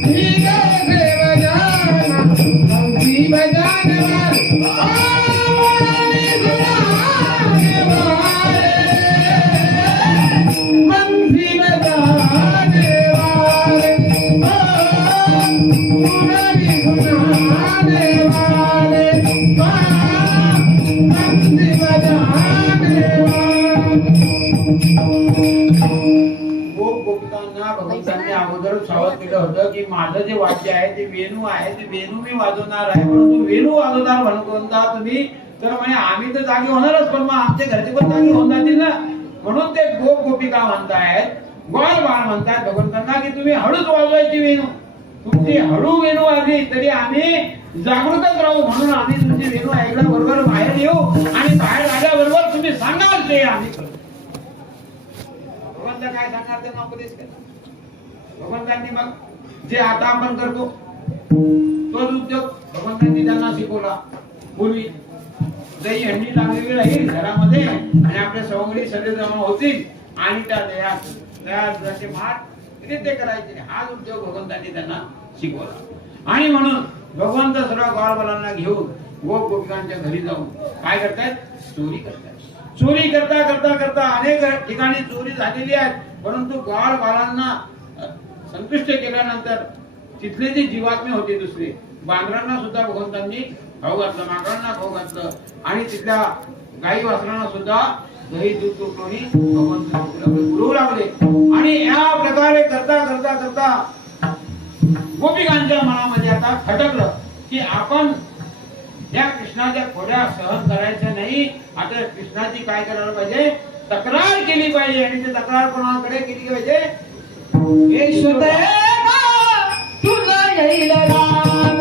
धीरे से बजाना बंसी बजाने वाले, मुरली सुनाने वाले, बंसी बजाने येताना भगवंतांनी अगोदर सावध केलं होतं की माझं जे वाद्य आहे ते वेणू आहे, ते वेणू मी वाजवणार आहे, परंतु वेणू वाजवणार भगवंता तुम्ही, तर म्हणे आम्ही तर जागे होणारच, पण मग आमचे घरचे पण जागे होऊन जातील ना. म्हणून ते गोपिका म्हणतायत, ग्वाल बाळ म्हणतात भगवंतांना की तुम्ही हळूच वाजवायची वेणू, तुमची हळू वेणू वाजली तरी आम्ही जागृतच राहू, म्हणून आम्ही तुमची वेणू ऐकल्याबरोबर बाहेर येऊ आणि बाहेर आल्याबरोबर तुम्ही सांगाल ते आम्ही करू. भगवंत काय सांगणार त्यांना उपदेश करा. भगवंतांनी मग जे आता आपण करतो तोच उद्योग भगवंतांनी त्यांना शिकवला. पूर्वी दही हंडी लागलेली राहील घरामध्ये आणि आपले सवंगडी सगळे जमा होतील आणि त्या दह्याचे माठ ते करायचे, हाच उद्योग भगवंतांनी त्यांना शिकवला. आणि म्हणून भगवंत सर्व गौरवालांना घेऊन गोप गोपिकांच्या घरी जाऊन काय करतायत, चोरी करतायत. चोरी करता करता करता अनेक ठिकाणी चोरी झालेली आहे, परंतु ग्वाल बाळांना संतुष्ट केल्यानंतर तिथले जे जीवात्मे होते दुसरे बांद्रांना सुद्धा भगवंतांनी खाऊ घातलं, माकडांना खाऊ घातलं आणि तिथल्या गाई वासरांना सुद्धा दही दूध टोकलोनी भगवंत पुरवू लागले. आणि या प्रकारे करता करता करता गोपिकांच्या मनामध्ये आता खटकलं की आपण या कृष्णाच्या खोड्या सहन करायच्या नाही, आता कृष्णाची काय करायला पाहिजे, तक्रार केली पाहिजे. आणि ते तक्रार कोणाकडे केली पाहिजे, यशोदेवा तुला येईल राग,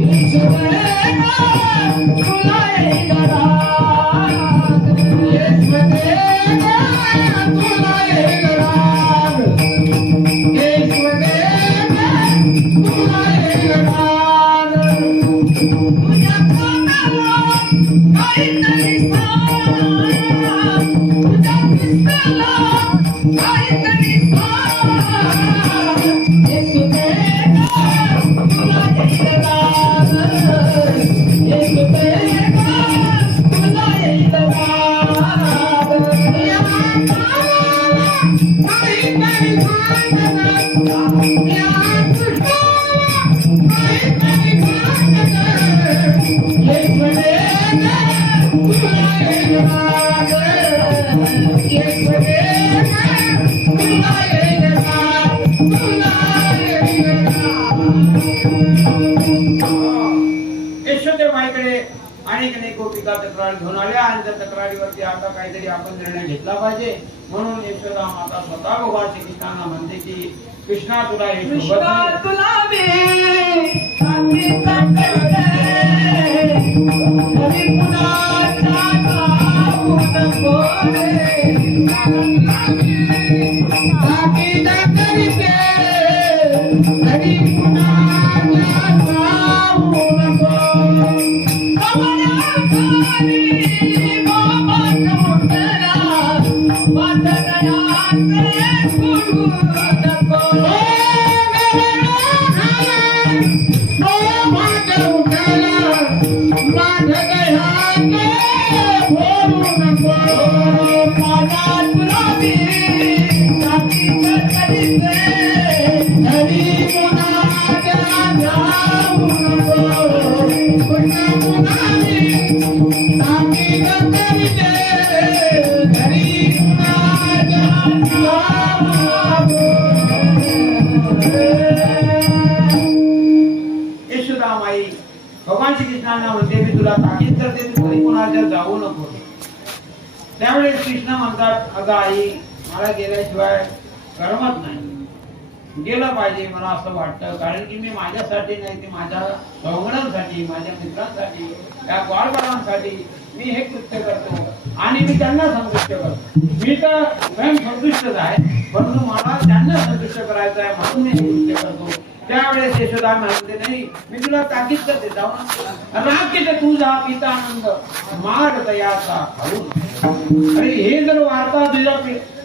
यशोदेवा तुला येईल राग, यशोदेवा तुला येईल राग, यशोदेवा तुला येईल राग. तुझ्या पोटाला काहीतरी सांग, तुझ्या कृष्णाला काहीतरी सांग, यशोदेवा तुला येईल राग, यशोदेवा तुला येईल राग. या काळाला काहीतरी सांग, या कृष्णाला काहीतरी सांग, यशोदेवा तुला येईल राग, यशोदेवा तुला येईल राग, तुला येईल राग. यशोदेवाईकडे अनेक अनेक गोपिका तक्रार घेऊन आल्या आणि त्या तक्रारीवरती आता काहीतरी आपण निर्णय घेतला पाहिजे. म्हणून यशोदा माता स्वतः भगवान श्रीकृष्णांना म्हणते की कृष्णा तुला हे शोभत कृष्णा नाही. तुला मी सांगितलं करते, हरी कुणाच्या गाऊ नको रे. तुला मी सांगितलं करते, हरी कुणाच्या गाऊ नको. कमळाखाली गोपाळ उठला, माझ्या दयाचे गुरु नको. यशोदामाई भगवान श्रीकृष्णांना म्हणते मी तुला ताकीद करते तू घरी कोणाच्या जाऊ नको. त्यावेळेस कृष्ण म्हणतात अगं आई मला गेल्याशिवाय करमत नाही, गेलं पाहिजे मला असं वाटतं, कारण की मी माझ्यासाठी नाही ते माझ्या सवंगड्यांसाठी, माझ्या मित्रांसाठी, त्या ग्वालबाळांसाठी मी हे कृत्य करतो आणि मी त्यांना संतुष्ट करतो. मी तर स्वयं संतुष्टच आहे, परंतु मला त्यांना संतुष्ट करायचं आहे म्हणून मी हे कृत्य करतो. त्यावेळेस यशोदा म्हणते नाही मी तुला ताकीद करते जाऊ ना, राग केले तू जा पिता आनंद मार दयाचा खाऊ. अरे हे जर वार्ता तुझ्या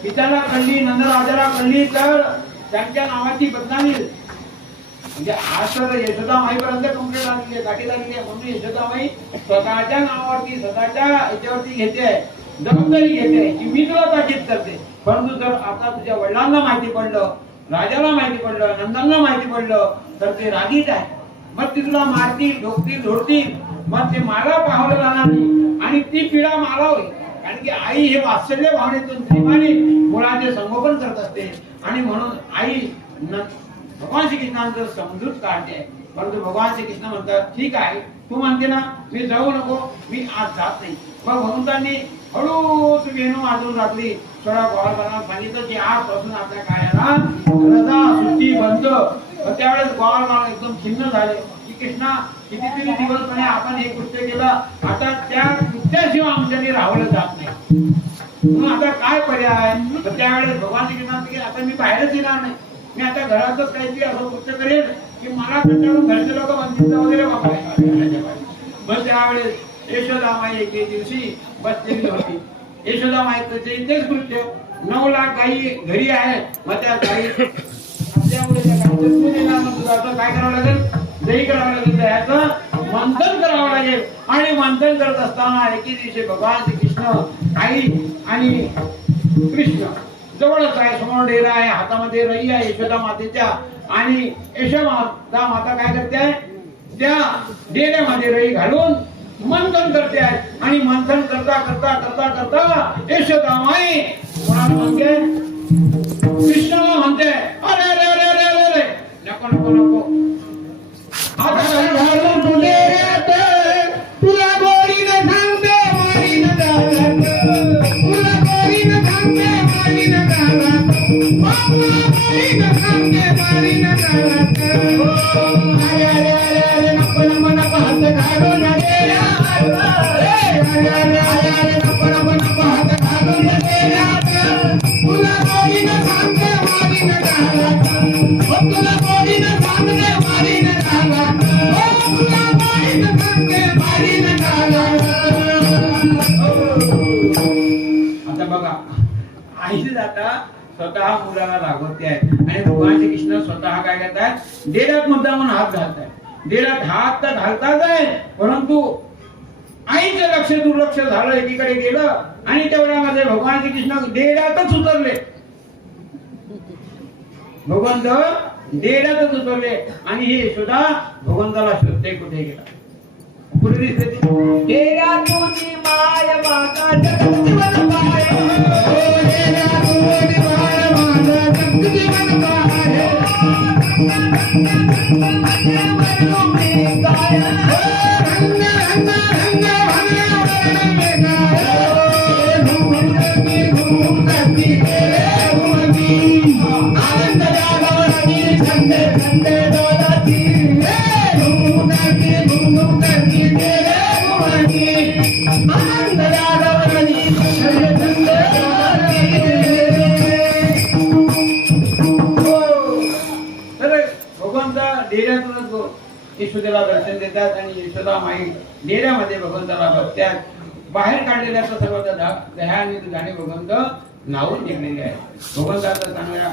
पित्याला कळली, नंदराजाला कळली तर त्यांच्या नावाची बदनामी, म्हणजे आज तर यशोदामाईपर्यंत कंप्लेंट आलेली आहे, गाठी लागली आहे. म्हणून यशोदामाई स्वतःच्या नावावरती स्वतःच्या याच्यावरती घेते, जबाबदारी घेते की मी तुला ताकीद करते. परंतु जर आता तुझ्या वडिलांना माहिती पडलं, राजाला माहिती पडलं, नंदांना माहिती पडलं तर ते रागीट आहे, मग ती तुला मारतील, ढोकतील, झोडतील, मग ते मला पाहवलं जाणार नाही आणि ती पीडा मला होईल. कारण की आई हे वात्सल्य भावनेतून प्रेमाने मुलाचे संगोपन करत असते आणि म्हणून आई भगवान श्रीकृष्णांचं समजूत काढते. परंतु भगवान श्रीकृष्ण म्हणतात ठीक आहे, तू म्हणते ना मी जाऊ नको, मी आज जात नाही. मग भगवंतांनी हळूच वेणू वाजवून रात्री थोडा गोवाळकारांना सांगितलं की आजपासून आपल्या कार्याला रजा सुट्टी बंद. त्यावेळेस गोवाळकार एकदम खिन्न झाले की कृष्णा कितीतरी दिवसपणे आपण हे कृत्य केलं, आता त्या कृत्याशिवाय आमच्याने राहवलं जात नाही, म्हणून आता काय पर्याय. तर त्यावेळेस भगवान श्रीकृष्ण की आता मी बाहेरच येणार नाही, मी आता घरातच काहीतरी असं कृत्य करेल की मला कंटाळून घरचे लोक बंदिस्त वगैरे वापरायचे. मग त्यावेळेस यशोदामाई एके दिवशी बसलेली होती. यशोदामाईचं तेच कृत्य, 9 लाख गाई घरी आहे. मग त्या गाई आपल्यामुळे त्या गाईचं दूध येणार, मग दुधाचं काय करावं लागेल, दही करावं लागेल, दह्याचं मंथन करावं लागेल. आणि मंथन करत असताना एके दिवशी भगवान श्रीकृष्ण आई आणि कृष्ण जवळच आहे, समोर डेरा आहे, हातामध्ये रई आहे यशोदा मातेच्या. आणि यशोदा माता काय करते, त्या डेऱ्यामध्ये रई घालून मंथन करते आहे. आणि मंथन करता करता करता करता यशोदा माई कोणाला म्हणते, कृष्णाला म्हणते अरे अरे अरे अरे अरे अरे नको नको नको, आता घालून तू डेऱ्यात तुला गोडीनं सांगते मारीनं गालात, तुला गोडीनं सांगते मारीनं गालात, तुला गोडीनं सांगते मारीनं गालात. अरे अरे अरे अरे नको नको नको हात घालून डेऱ्यात, अरे अरे अरे अरे नको नको नको हात घालून डेऱ्यात, तुला गोडीनं सांगते मारीनं गालात, तुला गोडीनं सांगते मारीनं गालात, तुला गोडीनं सांगते मारीनं गालात. आता बघा आई जाता स्वतः मुलाला रागवते आहे आणि भगवान श्रीकृष्ण स्वतः काय करतात, डेऱ्यात मुद्दामून हात घालतायत. डेऱ्यात हात तर घालतात आहे, परंतु आईचं लक्ष दुर्लक्ष झालं, एकीकडे गेलं आणि तेवढ्यामध्ये भगवान श्रीकृष्ण डेऱ्यातच उतरले. भगवंत डेऱ्यातच उतरले आणि हे यशोदा भगवंताला शोधते कुठे गेला. कुठे दिसते डेऱ्यातून माय माता जगजीवन पाय, डेऱ्यातून माय माता जगजीवन पाय, रंग रंग रंग घूम करती आनंद जागवणी छंदे छंदे डोलती, घूम करती आनंद जागवणी छंदे छंदे भगवंत यशोदेला दर्शन देतात आणि यशोदा माई डेऱ्यामध्ये भगवंताला बघतात. बाहेर काढलेल्या सर्व दह्याने दुधाने भगवंत नावून निघलेले आहे. भगवंताचं चांगल्या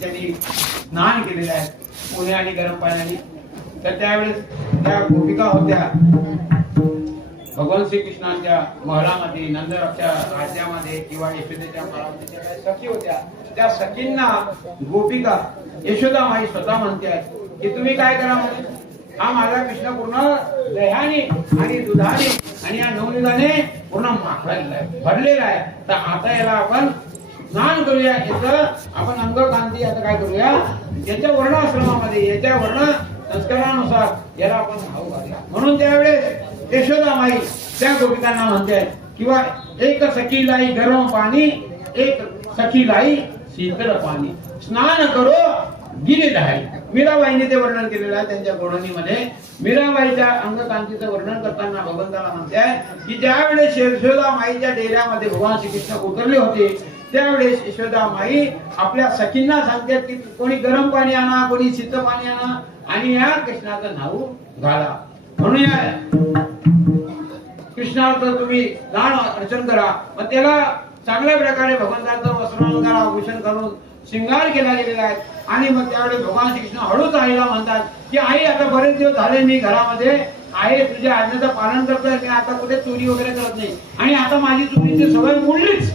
त्यांनी स्नान केलेलं आहे पुणे आणि गरम पाण्याने. तर त्यावेळेस त्या गोपिका होत्या भगवान श्रीकृष्णांच्या महलामध्ये, नंदराच्या राज्यामध्ये किंवा यशोदेच्या महलामध्ये काही सखी होत्या. त्या सखींना गोपिका यशोदा माई स्वतः म्हणते की तुम्ही काय करा, हा माझा कृष्ण पूर्ण दह्याने आणि दुधाने आणि या नवनीताने पूर्ण माखलेला आहे, भरलेला आहे. तर आता याला आपण स्नान करूया, याचं आपण अंगकांती आता काय करूया, याच्या वर्ण आश्रमामध्ये याच्या वर्ण संस्कारानुसार याला आपण खाऊ घालूया. म्हणून त्यावेळेस यशोदा माई त्या गोपिकांना म्हणते किंवा एक सखीलाई गरम पाणी, एक सखीलाई शीतल पाणी, स्नान करो गिरी दहाई. मीराबाईने ते वर्णन केलेलं आहे त्यांच्या गोडणीमध्ये. मीराबाईच्या अंगकांतीचं वर्णन करताना भगवंताला म्हणते की ज्यावेळेस यशोदा माईच्या डेऱ्यामध्ये भगवान श्रीकृष्ण उतरले होते त्यावेळेस यशोदा माई आपल्या सखींना सांगतात की कोणी गरम पाणी आणा, कोणी शीतल पाणी आणा आणि या कृष्णाचं नाव घाला. म्हणून या कृष्णाचं तुम्ही दान अर्चन करा. मग त्याला चांगल्या प्रकारे भगवंताचं वस्त्रालंकार आभूषण करून श्रृंगार केला गेलेला आहे. आणि मग त्यावेळेस भगवान श्रीकृष्ण हळूच आईला म्हणतात की आई आता बरेच दिवस झाले मी घरामध्ये आहे, तुझ्या आज्ञेचं पालन करतोय, मी आता कुठे चोरी वगैरे करत नाही आणि आता माझी चोरीची सवय मोडलीच.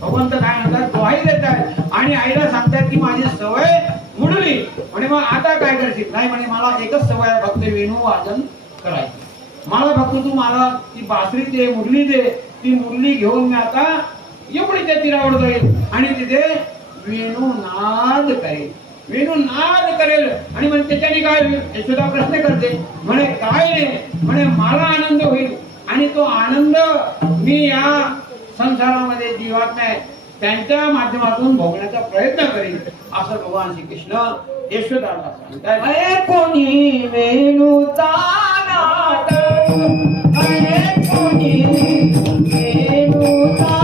भगवंत काय म्हणतात, ग्वाही देत आहेत आणि आईला सांगतात की माझी सवय मोडली आणि मग आता काय करशील. नाही म्हणे मला एकच सवय आहे, फक्त वेणू वादन करायचं. मला फक्त तू मला ती बासरी दे, मुरली दे, ती मुरली घेऊन मी आता यमुनेच्या तीरावर जाईल आणि तिथे वेणुनाद करेल. वेणुनाद करेल आणि मग त्याच्याने काय होईल? यशोदा प्रश्न करते, म्हणे काय नाही, म्हणे मला आनंद होईल आणि तो आनंद मी या संसारामध्ये जीवात्मा आहे त्यांच्या माध्यमातून भोगण्याचा प्रयत्न करीन, असं भगवान श्रीकृष्ण यशोदाला सांगतात. अरे कोणी वेणूचा नाद, अरे कोणी वेणूचा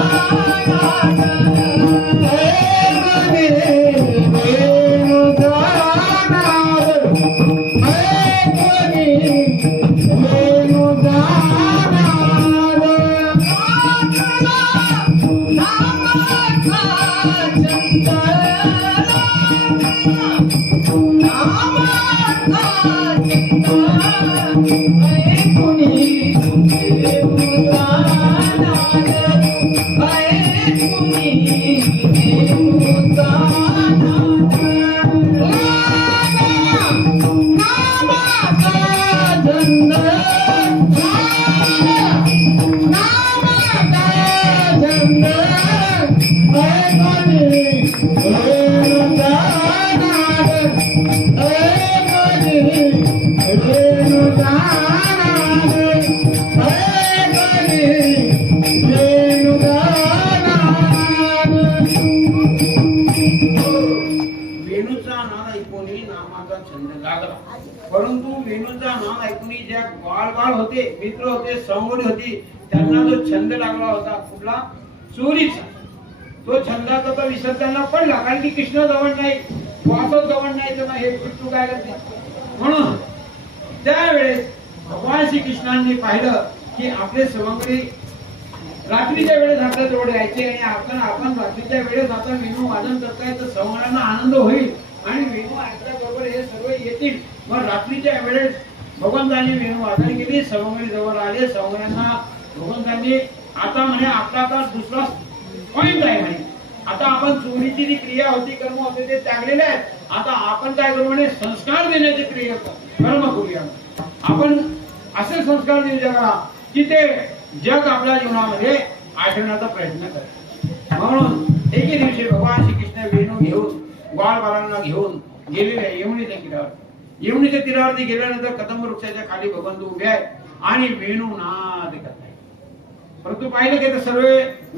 नाद, अरे कोणी वेणूचा नाद, अरे कोणी वेणूचा नाद, नामाचा परंतु वेणूचा नाद ऐकून ज्या बाळ होते, मित्र होते, संगोडी होती, त्यांना जो छंद लागला होता कुठला? चोरीचा. तो छंदाचा तर विसर त्यांना पडला, कारण की कृष्ण जवळ नाही, वासव जवळ नाही, तेव्हा हे तू काय करते. म्हणून त्यावेळेस भगवान श्रीकृष्णांनी पाहिलं की आपले सवंगडी रात्रीच्या वेळेस आपल्या जवळ यायचे आणि आपण रात्रीच्या वेळेस आता वेणू वादन करताय तर सवंगड्यांना आनंद होईल आणि वेणू ऐकल्याबरोबर हे सर्व येतील. मग रात्रीच्या वेळेस भगवंतांनी वेणू वादन केली, सवंगडी जवळ आले. सवंगड्यांना भगवंतांनी आता म्हणे आपला आता दुसरा पॉइंट आहे म्हणे, आता आपण चोरीची जी क्रिया होती, कर्म होते ते त्यागलेले आहेत. आता आपण काय करू म्हणे, संस्कार देण्याची क्रिया कर्म करूया. आपण असे संस्कार देऊ जगाला की ते जग आपल्या जीवनामध्ये आठवण्याचा प्रयत्न करेल. म्हणून एके दिवशी भगवान श्रीकृष्ण वेणू घेऊन बाळ बाळांना घेऊन गेलेले यमुनेच्या तीरावर. यमुनेच्या तीरावरती गेल्यानंतर कदंब वृक्षाच्या खाली भगवंत उभे आहेत आणि वेणू नाद करतायत. परंतु पाहिलं की सर्व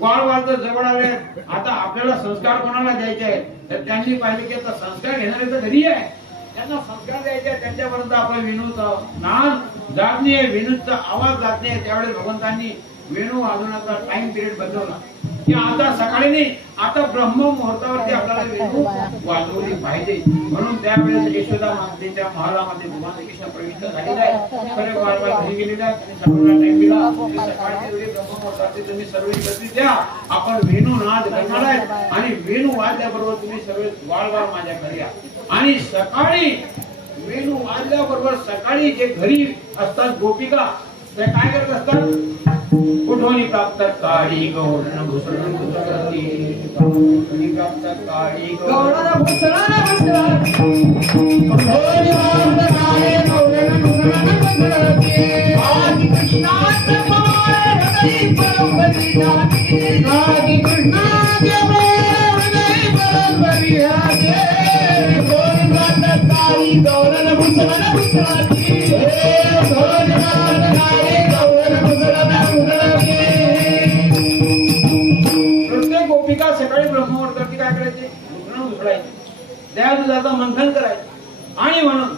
बाळ तर जवळ आले. आता आपल्याला संस्कार कोणाला द्यायचे आहेत, तर त्यांनी पाहिलं की आता संस्कार घेणारे तर घरी आहे, त्यांना संस्कार द्यायचे आहे. त्यांच्यापर्यंत आपण वेणूचा नाद जात नाही, वेणूचा आवाज जात नाही. त्यावेळेस भगवंतांनी वेणू वाजवण्याचा टाइम पिरियड बदलवला की आता सकाळी नाही, आता ब्रह्म मुहूर्तावरती आपल्याला वेणू वाजवली पाहिजे. म्हणून त्यावेळेस यशोदा मातेच्या महालामध्ये भगवान श्रीकृष्ण प्रविष्ट झालेला आहे. खरे बाळ घरी गेलेला आहे, सर्वांना टाइम दिला. सकाळच्या वेळी ब्रह्म मुहूर्तावरती तुम्ही सर्व एकत्रित द्या, आपण वेणू नाद करणार आहे आणि वेणू वाजल्याबरोबर तुम्ही सर्व बाळ माझ्या घरी या. आणि सकाळी वेणू वाजल्याबरोबर सकाळी जे घरी असतात गोपिका ते काय करत असतात, कुठोनी प्राप्त काळी गौरण भूषण कुठोनी प्राप्त काळी गौरण भूषण आदि कृष्णात हृदय बरोबरी जाते, आदि कृष्णात हृदय बरोबरी जाते. गौरण भूषण भूषणाची प्रत्येक गोपिका सकाळी ब्रह्ममुहूर्तावरती काय करायचे, घुसळून घुसळायचे, त्या दुधाचं मंथन करायचे. आणि म्हणून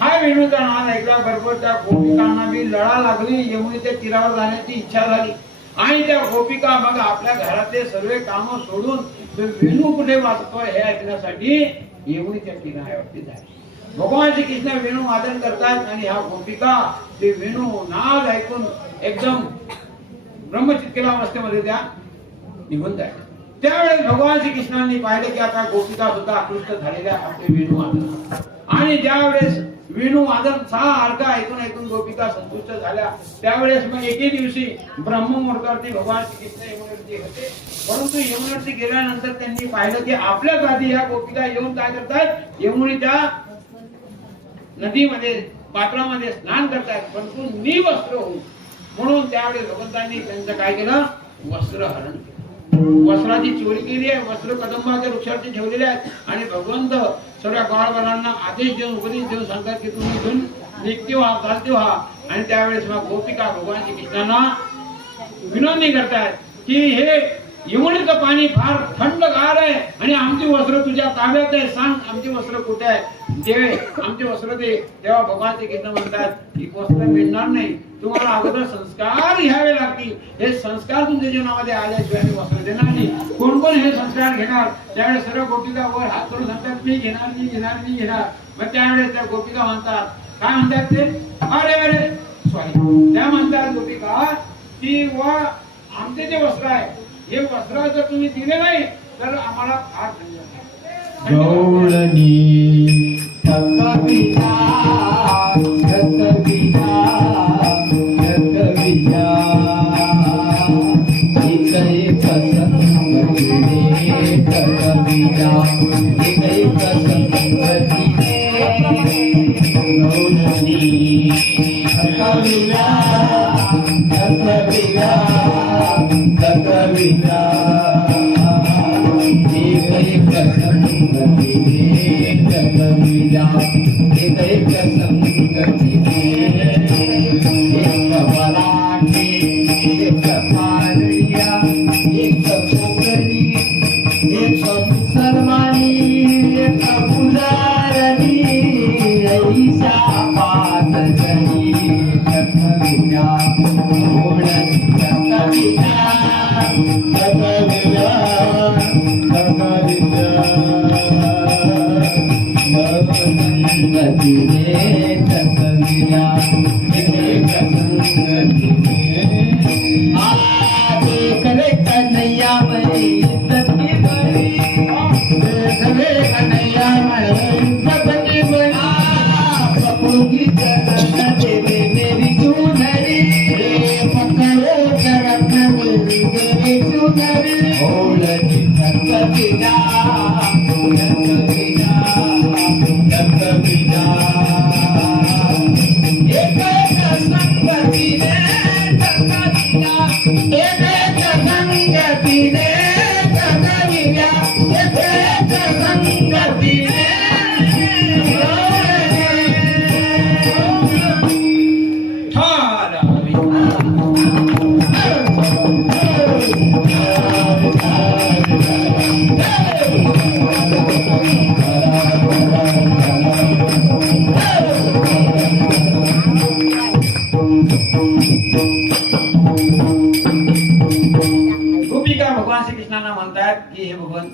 हा वेणूचा नाद ऐकल्याबरोबर त्या गोपिकांना बी लढा लागली, यमुनेच्या तीरावर जाण्याची इच्छा झाली. आणि त्या गोपिका मग आपल्या घरातले सर्व कामं सोडून वेणू कुठे वाजतोय हे ऐकण्यासाठी यमुनेच्या किनाऱ्यावरती झाले. भगवान श्रीकृष्ण वेणू वादन करतात आणि ह्या गोपिका ते वेणू नाद ऐकून एकदम ब्रह्मचित्केला अवस्थेमध्ये त्या निघून जायच्या. त्यावेळेस भगवान श्रीकृष्णांनी पाहिलं की आता गोपिका सुद्धा आकृष्ट झालेल्या आपले वेणू वादन. आणि ज्यावेळेस वेणू वादन सारखं ऐकून ऐकून गोपिका संतुष्ट झाल्या, त्यावेळेस मग एके दिवशी ब्रह्ममुहूर्तावरती भगवान श्रीकृष्ण यमुनेवरती होते. परंतु यमुनेवरती गेल्यानंतर त्यांनी पाहिलं की आपल्याच आधी ह्या गोपिका येऊन काय करतात, यमुनेच्या नदीमध्ये पात्रामध्ये स्नान करतात, परंतु निवस्त्र होऊन. म्हणून त्यावेळेस भगवंतांनी त्यांचं काय केलं, वस्त्र हरण केलं, वस्त्राची चोरी केली आहे. वस्त्र कदंबाच्या वृक्षावरती ठेवलेले आहेत आणि भगवंत सर्व गाळवालांना आदेश देऊन उपदेश देऊन सांगतात की तुम्ही इथून निघते व्हा, चालते व्हा. आणि त्यावेळेस मग गोपिका भगवान श्रीकृष्णांना विनंती करतायत की हे यमुनेचं पाणी फार थंडगार आहे आणि आमची वस्त्र तुझ्या ताब्यात आहे, सांग आमची वस्त्र कुठे आहे, दे आमचे वस्त्र दे. तेव्हा भगवान श्रीकृष्ण म्हणतात की वस्त्र मिळणार नाही, तुम्हाला अगोदर संस्कार घ्यावे लागतील. हे संस्कार तुमच्या जीवनामध्ये आल्याशिवाय मी वस्त्र देणार नाही. कोण कोण हे संस्कार घेणार? त्यावेळेस सर्व गोपिका वर हात करून सांगतात मी घेणार, मी घेणार, मी घेणार. मग त्यावेळेस त्या गोपिका म्हणतात, काय म्हणतात ते, अरे अरे सॉरी, त्या म्हणतात गोपिका की वा आमचे जे वस्त्र आहे हे वस्त्र जर तुम्ही दिले नाही तर आम्हाला फार थंडी वाजते. गौळणी थकविला थकविला थकविला एक एक संगतीने थकविला एक एक संगतीने गौळणी थकविला थकविला थकविला एक एक संगतीने थकविला एक एक संगतीने एक मराठी एक पारया एक कोकणी एक मुसलमानी एक पुजारणी ऐसा पातळी थकविला ओढणी थकविला थकविला थकविला संगतीने थकविला एक संगतीने देख रे कन्हैया मरे सती बड़ी देख रे कन्हैया मरे सती बड़ी प्रभु की चरण तेरे मेरी चुनरी रे पकड़ो चरण मेरी चुनरी ओढ़नी थकविला थकविला थकविला एक एक संगतीने थकविला एक एक संगतीने थकविला एक एक संगतीने गोपिका भगवान श्रीकृष्णांना म्हणतात की हे भगवान,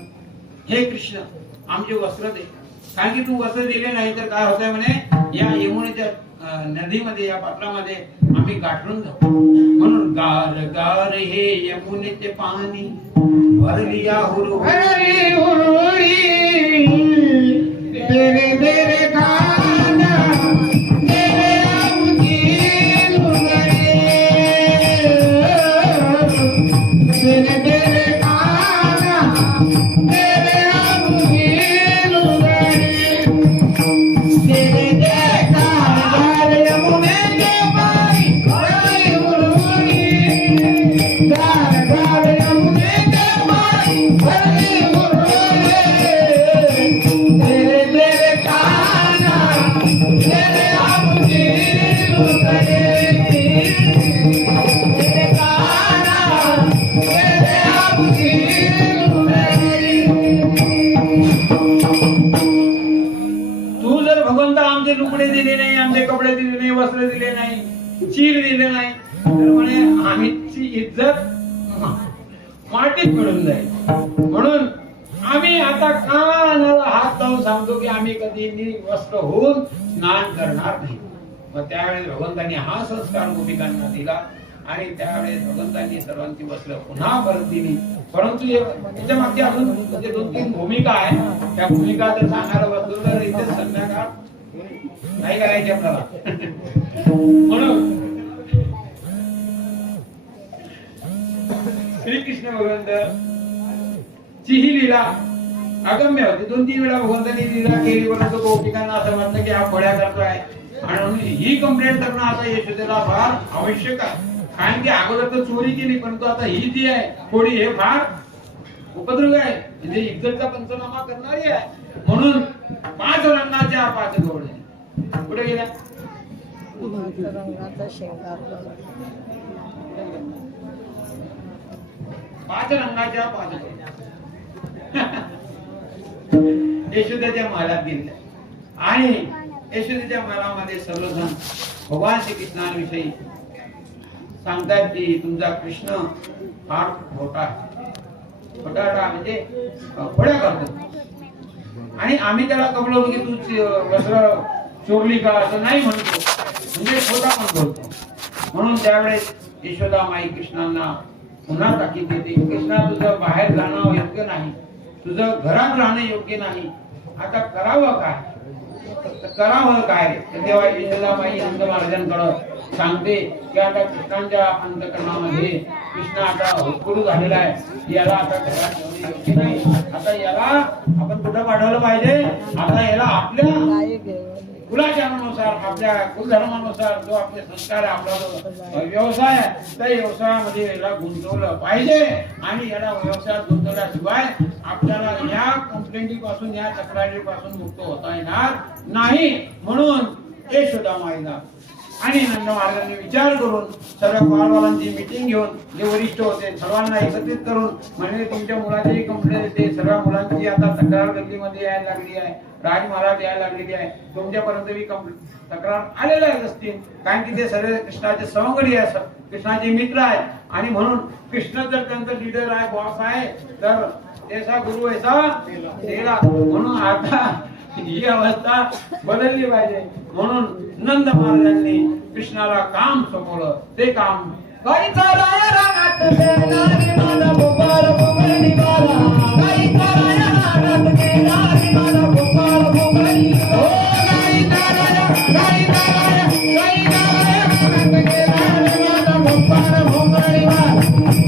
हे कृष्ण आमचे वस्त्र दे, कारण की तू वस्त्र दिले नाही तर काय होतंय म्हणे, या यमुनेच्या नदीमध्ये या पात्रामध्ये आम्ही गाठून जाऊ. म्हणून गार गार हे यमुनेचे पाणी भरली या हुरहुरी हुरहुरी तेरे तेरे खाना तेरे आमची लुगडी तेरे तेरे खाना तेरे आमची लुगडी तेरे देखा गार यमुनेचे पाणी भरली हुरहुरी गार गार यमुनेचे पाणी भरली हुरहुरी तेरे तेरे खाना तेरे आमची लुगडी तेरे खाना तेरे आमची लुगडी. तू जर भगवंता आमचे लुगडे दिले नाही, आमचे कपडे दिले नाही, वस्त्र दिले नाही, चीर दिले नाही तर म्हणे आमची इज्जत मातीत मिळून जाईल. म्हणून आम्ही आता कानाला हात लावून सांगतो की आम्ही कधी वस्त्र होऊन स्नान करणार नाही. मग त्यावेळेस भगवंतांनी हा संस्कार गोपिकांना दिला आणि त्यावेळेस भगवंतांनी सर्वांची वस्त्र पुन्हा परत दिली. परंतु याच्या मागची अजून म्हणजे 2-3 भूमिका आहे. त्या भूमिका जर सांगायला बसलो तर इथे संध्याकाळ नाही करायची आपल्याला. म्हणून श्रीकृष्ण भगवंत ची ही लीला अगम्य होती. 2-3 वेळा भगवंतांनी लीला केली, परंतु गोपिकांना असं वाटलं की हा खोड्या करतोय आणि म्हणून ही कंप्लेंट करणं आता यशोदेला फार आवश्यक आहे. कारण की अगोदर तर चोरी केली, परंतु आता ही जी आहे कोडी हे फार उपद्रव आहे, म्हणजे इज्जतचा पंचनामा करणारी आहे. म्हणून 5 रंगाच्या 5 गवळे कुठे गेल्या? रंगाचा शेंगार 5 रंगाच्या 5 गवळे यशोदेच्या महालात गेले आणि यशोदेच्या महालामध्ये सर्वजण भगवान श्रीकृष्णांविषयी सांगतात की तुमचा कृष्ण फार खोटा म्हणजे खोड्या करतो आणि आम्ही त्याला कबलवलं की तू वस्त्र चोरली का असं नाही म्हणतो, म्हणजे खोटा पण बोलतो. म्हणून त्यावेळेस यशोदा माई कृष्णांना पुन्हा ताकीद देते, कृष्णा तुझं बाहेर जाणं योग्य नाही, तुझं घरात राहणं योग्य नाही, आता करावं काय? करावं काय? तेव्हा यशोदा माई नंद महाराजांकडे सांगते की आता कृष्णांच्या अंतकरणामध्ये कृष्ण आता हुडकुडू झालेला आहे, याला आता घरात ठेवणे योग्य नाही, आता याला आपण कुठं पाठवलं पाहिजे? आता याला आपल्या कुलाचारानुसार आपल्या कुलधर्मानुसार जो आपले संस्कार आहे, आपला जो व्यवसाय आहे त्या व्यवसायामध्ये याला गुंतवलं पाहिजे. आणि याला व्यवसायात गुंतवल्याशिवाय आपल्याला या कंप्लेंटीपासून या तक्रारीपासून मुक्त होता येणार नाही. म्हणून यशोदा माईला आणि नंद महाराजांनी विचार करून सर्व पालवालांची मीटिंग घेऊन जे वरिष्ठ होते सर्वांना एकत्रित करून म्हणजे तुमच्या मुलाची कंप्लेंट येते, सर्व मुलांची आता तक्रार गल्लीमध्ये यायला लागली आहे, राज महाराज यायला लागलेली आहे, तुमच्यापर्यंत मी तक्रार आलेल्या असतील, कारण की ते सर्व कृष्णाचे सवंगडी आहे, कृष्णाचे मित्र आहेत आणि म्हणून कृष्ण जर त्यांचं लीडर आहे, बॉस आहे, तर त्याचा गुरु ऐसा तेला. म्हणून आता ही अवस्था बदलली पाहिजे. म्हणून नंद महाराजांनी कृष्णाला काम सोपवलं. ते काम काही चालाय रानात गेला रे माझा गोपाळ गोपाळ निघाला, काही चालाय रानात गेला रे माझा गोपाळ गोपाळ निघाला, काही चालाय रानात गेला रे माझा गोपाळ गोपाळ निघाला,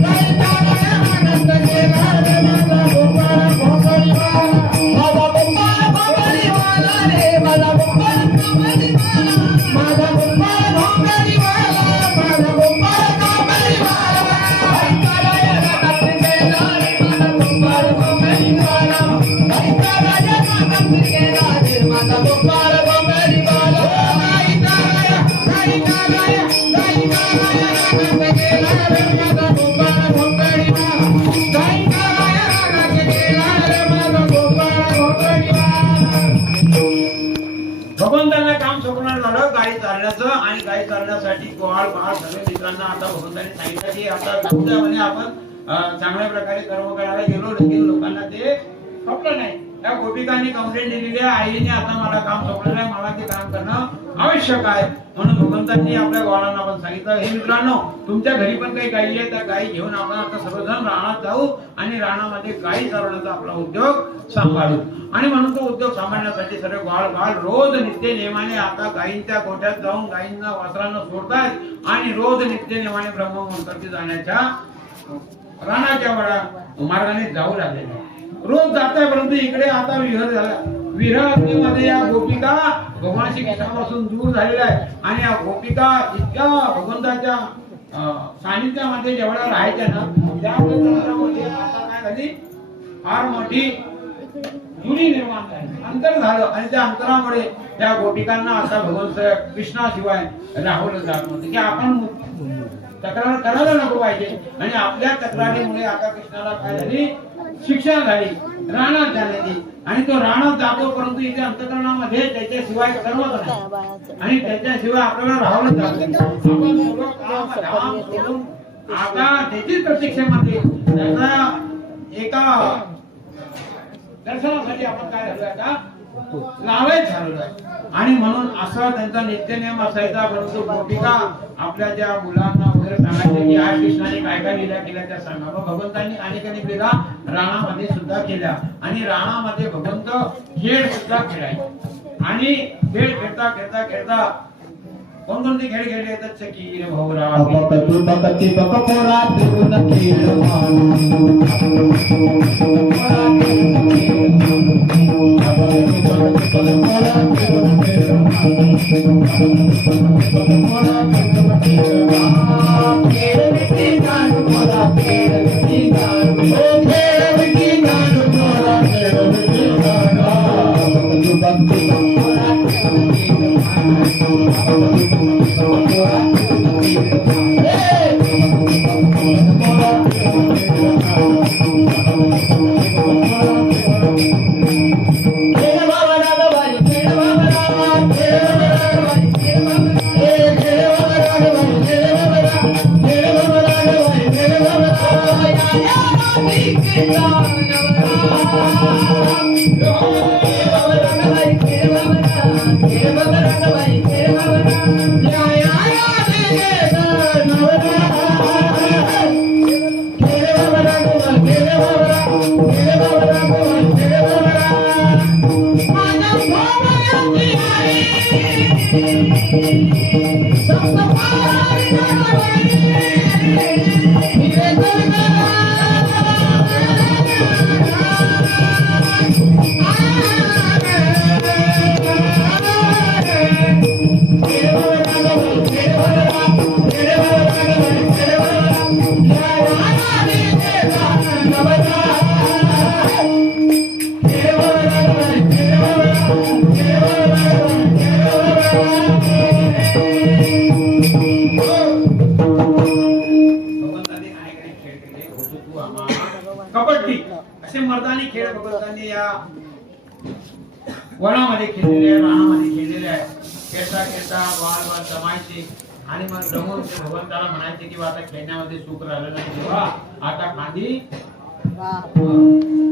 काही चालाय रानात गेला रे माझा गोपाळ गोपाळ निघाला, माझा गोपाळ गोपाळ निघाला रे माझा गोपाळ गोपाळ निघाला, माझा गोपाळ गोपाळ निघाला, माझा गोपाळ गोपाळ निघाला, काही चालाय रानात गेला रे माझा गोपाळ गोपाळ निघाला, काही चालाय रानात गेला रे माझा गोपाळ गोपाळ निघाला, काही चालाय रानात गेला रे माझा गोपाळ गोपाळ निघाला, काही चालाय रानात गेला रे माझा गोपाळ गोपाळ निघाला. भगवंतांना काम सोपवणार झालं गाई चालण्याचं आणि गाई चालण्यासाठी गोवाळ बाळ सर्व मित्रांना आता भगवंतांनी सांगितलं की आता जाऊद्यामध्ये आपण चांगल्या प्रकारे कर्म करायला गेलो, लेकिन लोकांना ते सोपलं नाही. त्या गोपिकांनी कंप्लेंट दिलेली आहे, आईने आता मला काम सोपलेलं आहे, मला ते काम करणं आवश्यक आहे. म्हणून भगवंतांनी आपल्या गोवाळांना आपण सांगितलं, हे मित्रांनो तुमच्या घरी पण काही गायी आहे, त्या गायी घेऊन आपण आता सर्वजण रानात जाऊ आणि रानामध्ये गायी चालवण्याचा आपला उद्योग सांभाळू. आणि म्हणून तो उद्योग सांभाळण्यासाठी सर्व बाळ रोज नित्य नियमाने आता गायींच्या गोठ्यात जाऊन गायींना वासरांना सोडतात आणि रोज नित्य नियमाने ब्रह्ममुहूर्तावरती जाण्याच्या रानाच्या मार्गाने जाऊ लागले. रोज जाताय, परंतु इकडे आता विहर झाला. विहरामध्ये या गोपिका भगवान श्रीकृष्णापासून दूर झालेल्या आहे आणि या गोपिका इतक्या भगवंताच्या सानिध्यामध्ये जेवढ्या राहायच्या ना, त्यामध्ये आता काय झाली, फार मोठी दुरी निर्माण झाली, अंतर झालं आणि त्या अंतरामुळे त्या गोपिकांना आता भगवंत कृष्णाशिवाय राहवलं जात नव्हतं की आपण तक्रार करायला नको पाहिजे. आणि आपल्या तक्रारीमुळे आता कृष्णाला काय झाली, शिक्षा झाली, रानात झालेली. आणि तो रानात जातो, परंतु इथे अंतकरणामध्ये त्याच्याशिवाय करमत नाही आणि त्याच्याशिवाय आपल्याला राहावं जात. आपण सर्व काम धाम सोडून आता त्याचीच प्रतीक्षेमध्ये त्याचा एका दर्शनासाठी आपण काय झालं आता लावायच झालेलं आहे. आणि म्हणून असा त्यांचा नित्यनेम असायचा. परंतु गोपिका आपल्या ज्या मुलांना वगैरे सांगायचे की आज कृष्णाने काय काय लीला केल्या त्या सांगा. भगवंतांनी अनेक लीला राणामध्ये सुद्धा केल्या आणि राणामध्ये भगवंत खेळ सुद्धा खेळायचे. आणि खेळ खेळता खेळता खेळता कोणकोणते खेळ खेळले येतात, चकी भोवरा Thank you. भगवंताने अनेक खेळ केले. हुतुतू, आमा, कबड्डी असे मर्दानी खेळ भगवंतांनी या वनामध्ये खेळलेले आहे, रानामध्ये खेळलेले आहे. खेळता खेळता बाल बाल जमायचे आणि मग जमून ते भगवंताला म्हणायचे की आता खेळण्यामध्ये सुख राहिलं नाही तेव्हा आता खांदी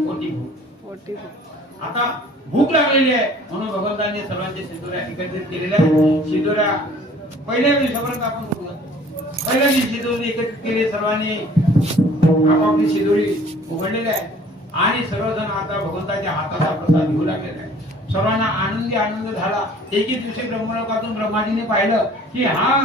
पोटी आता भूक लागलेली आहे म्हणून भगवंतांनी सर्वांचे शिदोऱ्या एकत्रित केलेल्या आहेत. शिदोऱ्या पहिल्या दिवसापर्यंत आपण बघूया. पहिल्या दिवशी शिदोरी एकत्रित केली, सर्वांनी आपापली शिदोरी उघडलेली आहे आणि सर्वजण आता भगवंताच्या हाताचा प्रसाद घेऊ लागलेला आहे. सर्वांना आनंदी आनंद झाला. एके दिवशी ब्रह्मलोकातून ब्रह्माजीने पाहिलं की हा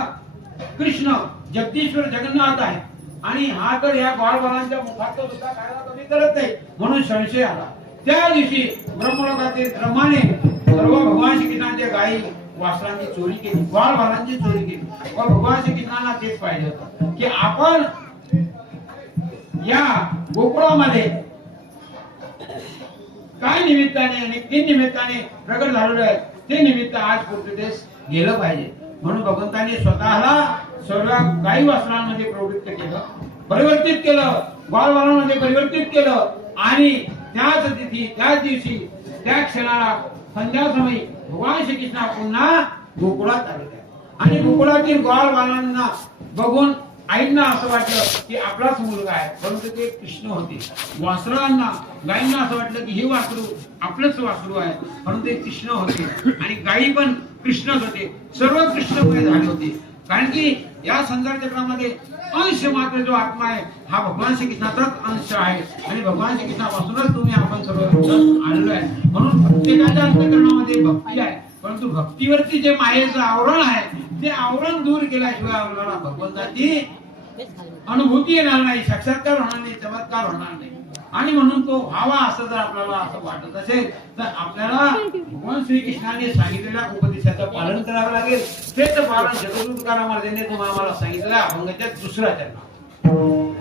कृष्ण जगदीश्वर जगन्नाथ आहे आणि हा तर या बाळबालांच्या मुखात सुद्धा खायला कमी करत नाही म्हणून संशय आला. त्या दिवशी ब्रह्मलोकातील ब्रह्माने सर्व भगवान श्रीकृष्णांच्या गायी वासरांची चोरी केली, बाळबालांची चोरी केली व भगवान श्रीकृष्णांना तेच पाहिजे होतं की आपण या गोकुळामध्ये काय निमित्ताने आणि तीन निमित्ताने प्रगट झालेलं आहे ते निमित्त आज पृथ्वीदेश गेलं पाहिजे म्हणून भगवंतांनी स्वतःला सर्व गायी वासरांमध्ये प्रवृत्त केलं, परिवर्तित केलं, बाळबालांमध्ये परिवर्तित केलं आणि त्याच तिथी त्याच दिवशी त्या क्षणाला संध्या समयी भगवान श्रीकृष्ण पुन्हा गोकुळात आले आणि गोकुळातील बाळबालांना बघून आईंना असं वाटलं की आपलाच मुलगा आहे परंतु ते कृष्ण होते. वासरांना गायींना असं वाटलं की हे वासरू आपलंच वासरू आहे परंतु ते कृष्ण होते आणि गायी पण कृष्णच होते. सर्व कृष्णमय झाले होते कारण की या संसार चक्रामध्ये अंश मात्र जो आत्मा आहे हा भगवान श्रीकृष्णाचाच अंश आहे आणि भगवान श्रीकृष्णापासूनच तुम्ही आपण सर्व आलेलो आहे म्हणून प्रत्येकाच्या अंतःकरणामध्ये भक्ती आहे परंतु भक्तीवरती जे मायेचं आवरण आहे ते आवरण दूर केल्याशिवाय आपल्याला भगवंताची अनुभूती येणार नाही, साक्षात्कार होणार नाही, चमत्कार होणार नाही आणि म्हणून तो व्हावा असं जर आपल्याला असं वाटत असेल तर आपल्याला भगवान श्रीकृष्णाने सांगितलेल्या उपदेशाचं पालन करावं लागेल. तेच पालन जगद्गुरु तुकाराम महाराजांनी तुम्हाला सांगितलं अभंगाच्या दुसऱ्या चरणात.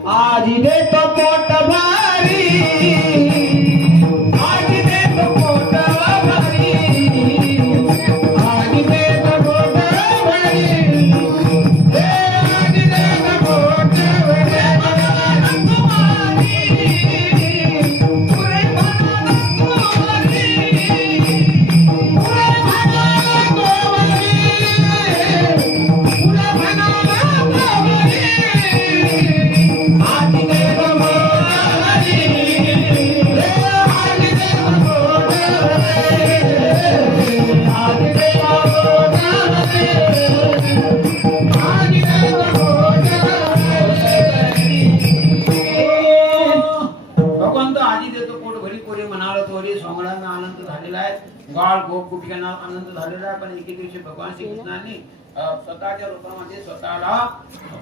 आजी देतो पोट भारी, आजी देतो पोट भारी, आजी देतो पोट भारी, आजी देतो पोट बाळ गोप गोपिकांना आनंद झालेला आहे पण एके दिवशी भगवान श्रीकृष्णांनी स्वतःच्या रूपामध्ये स्वतःला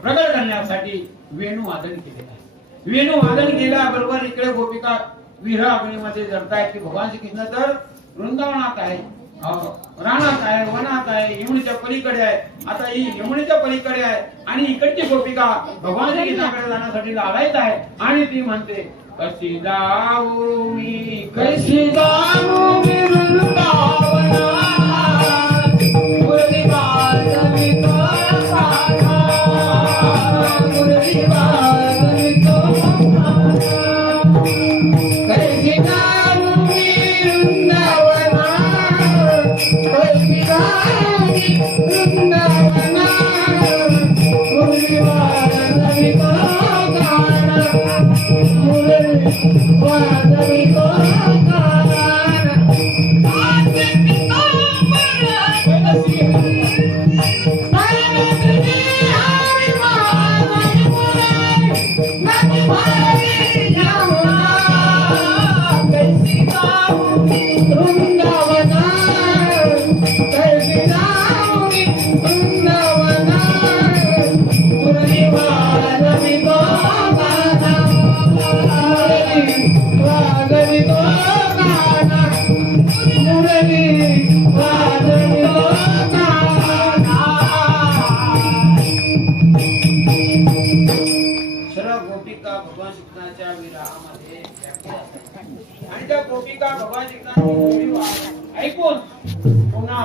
प्रगट करण्यासाठी वेणू वादन केलेलं आहे. वेणू वादन केल्याबरोबर इकडे गोपिका विरह अग्नीमध्ये जळतायत की भगवान श्रीकृष्ण तर वृंदावनात आहे, रानात आहे, वनात आहे, यमुनेच्या पलीकडे आहे. आता ही यमुनेच्या पलीकडे आहे आणि इकडची गोपिका भगवान श्रीकृष्णाकडे जाण्यासाठी लागायच आहे आणि ती म्हणते कशी जाऊ मी वृंदावन सर्व गोपिका भगवान श्रीकृष्णाच्या विरहामध्ये व्याप्त असतात. आणि त्या गोपिका भगवान श्रीकृष्णाची गोडी ऐकून पुन्हा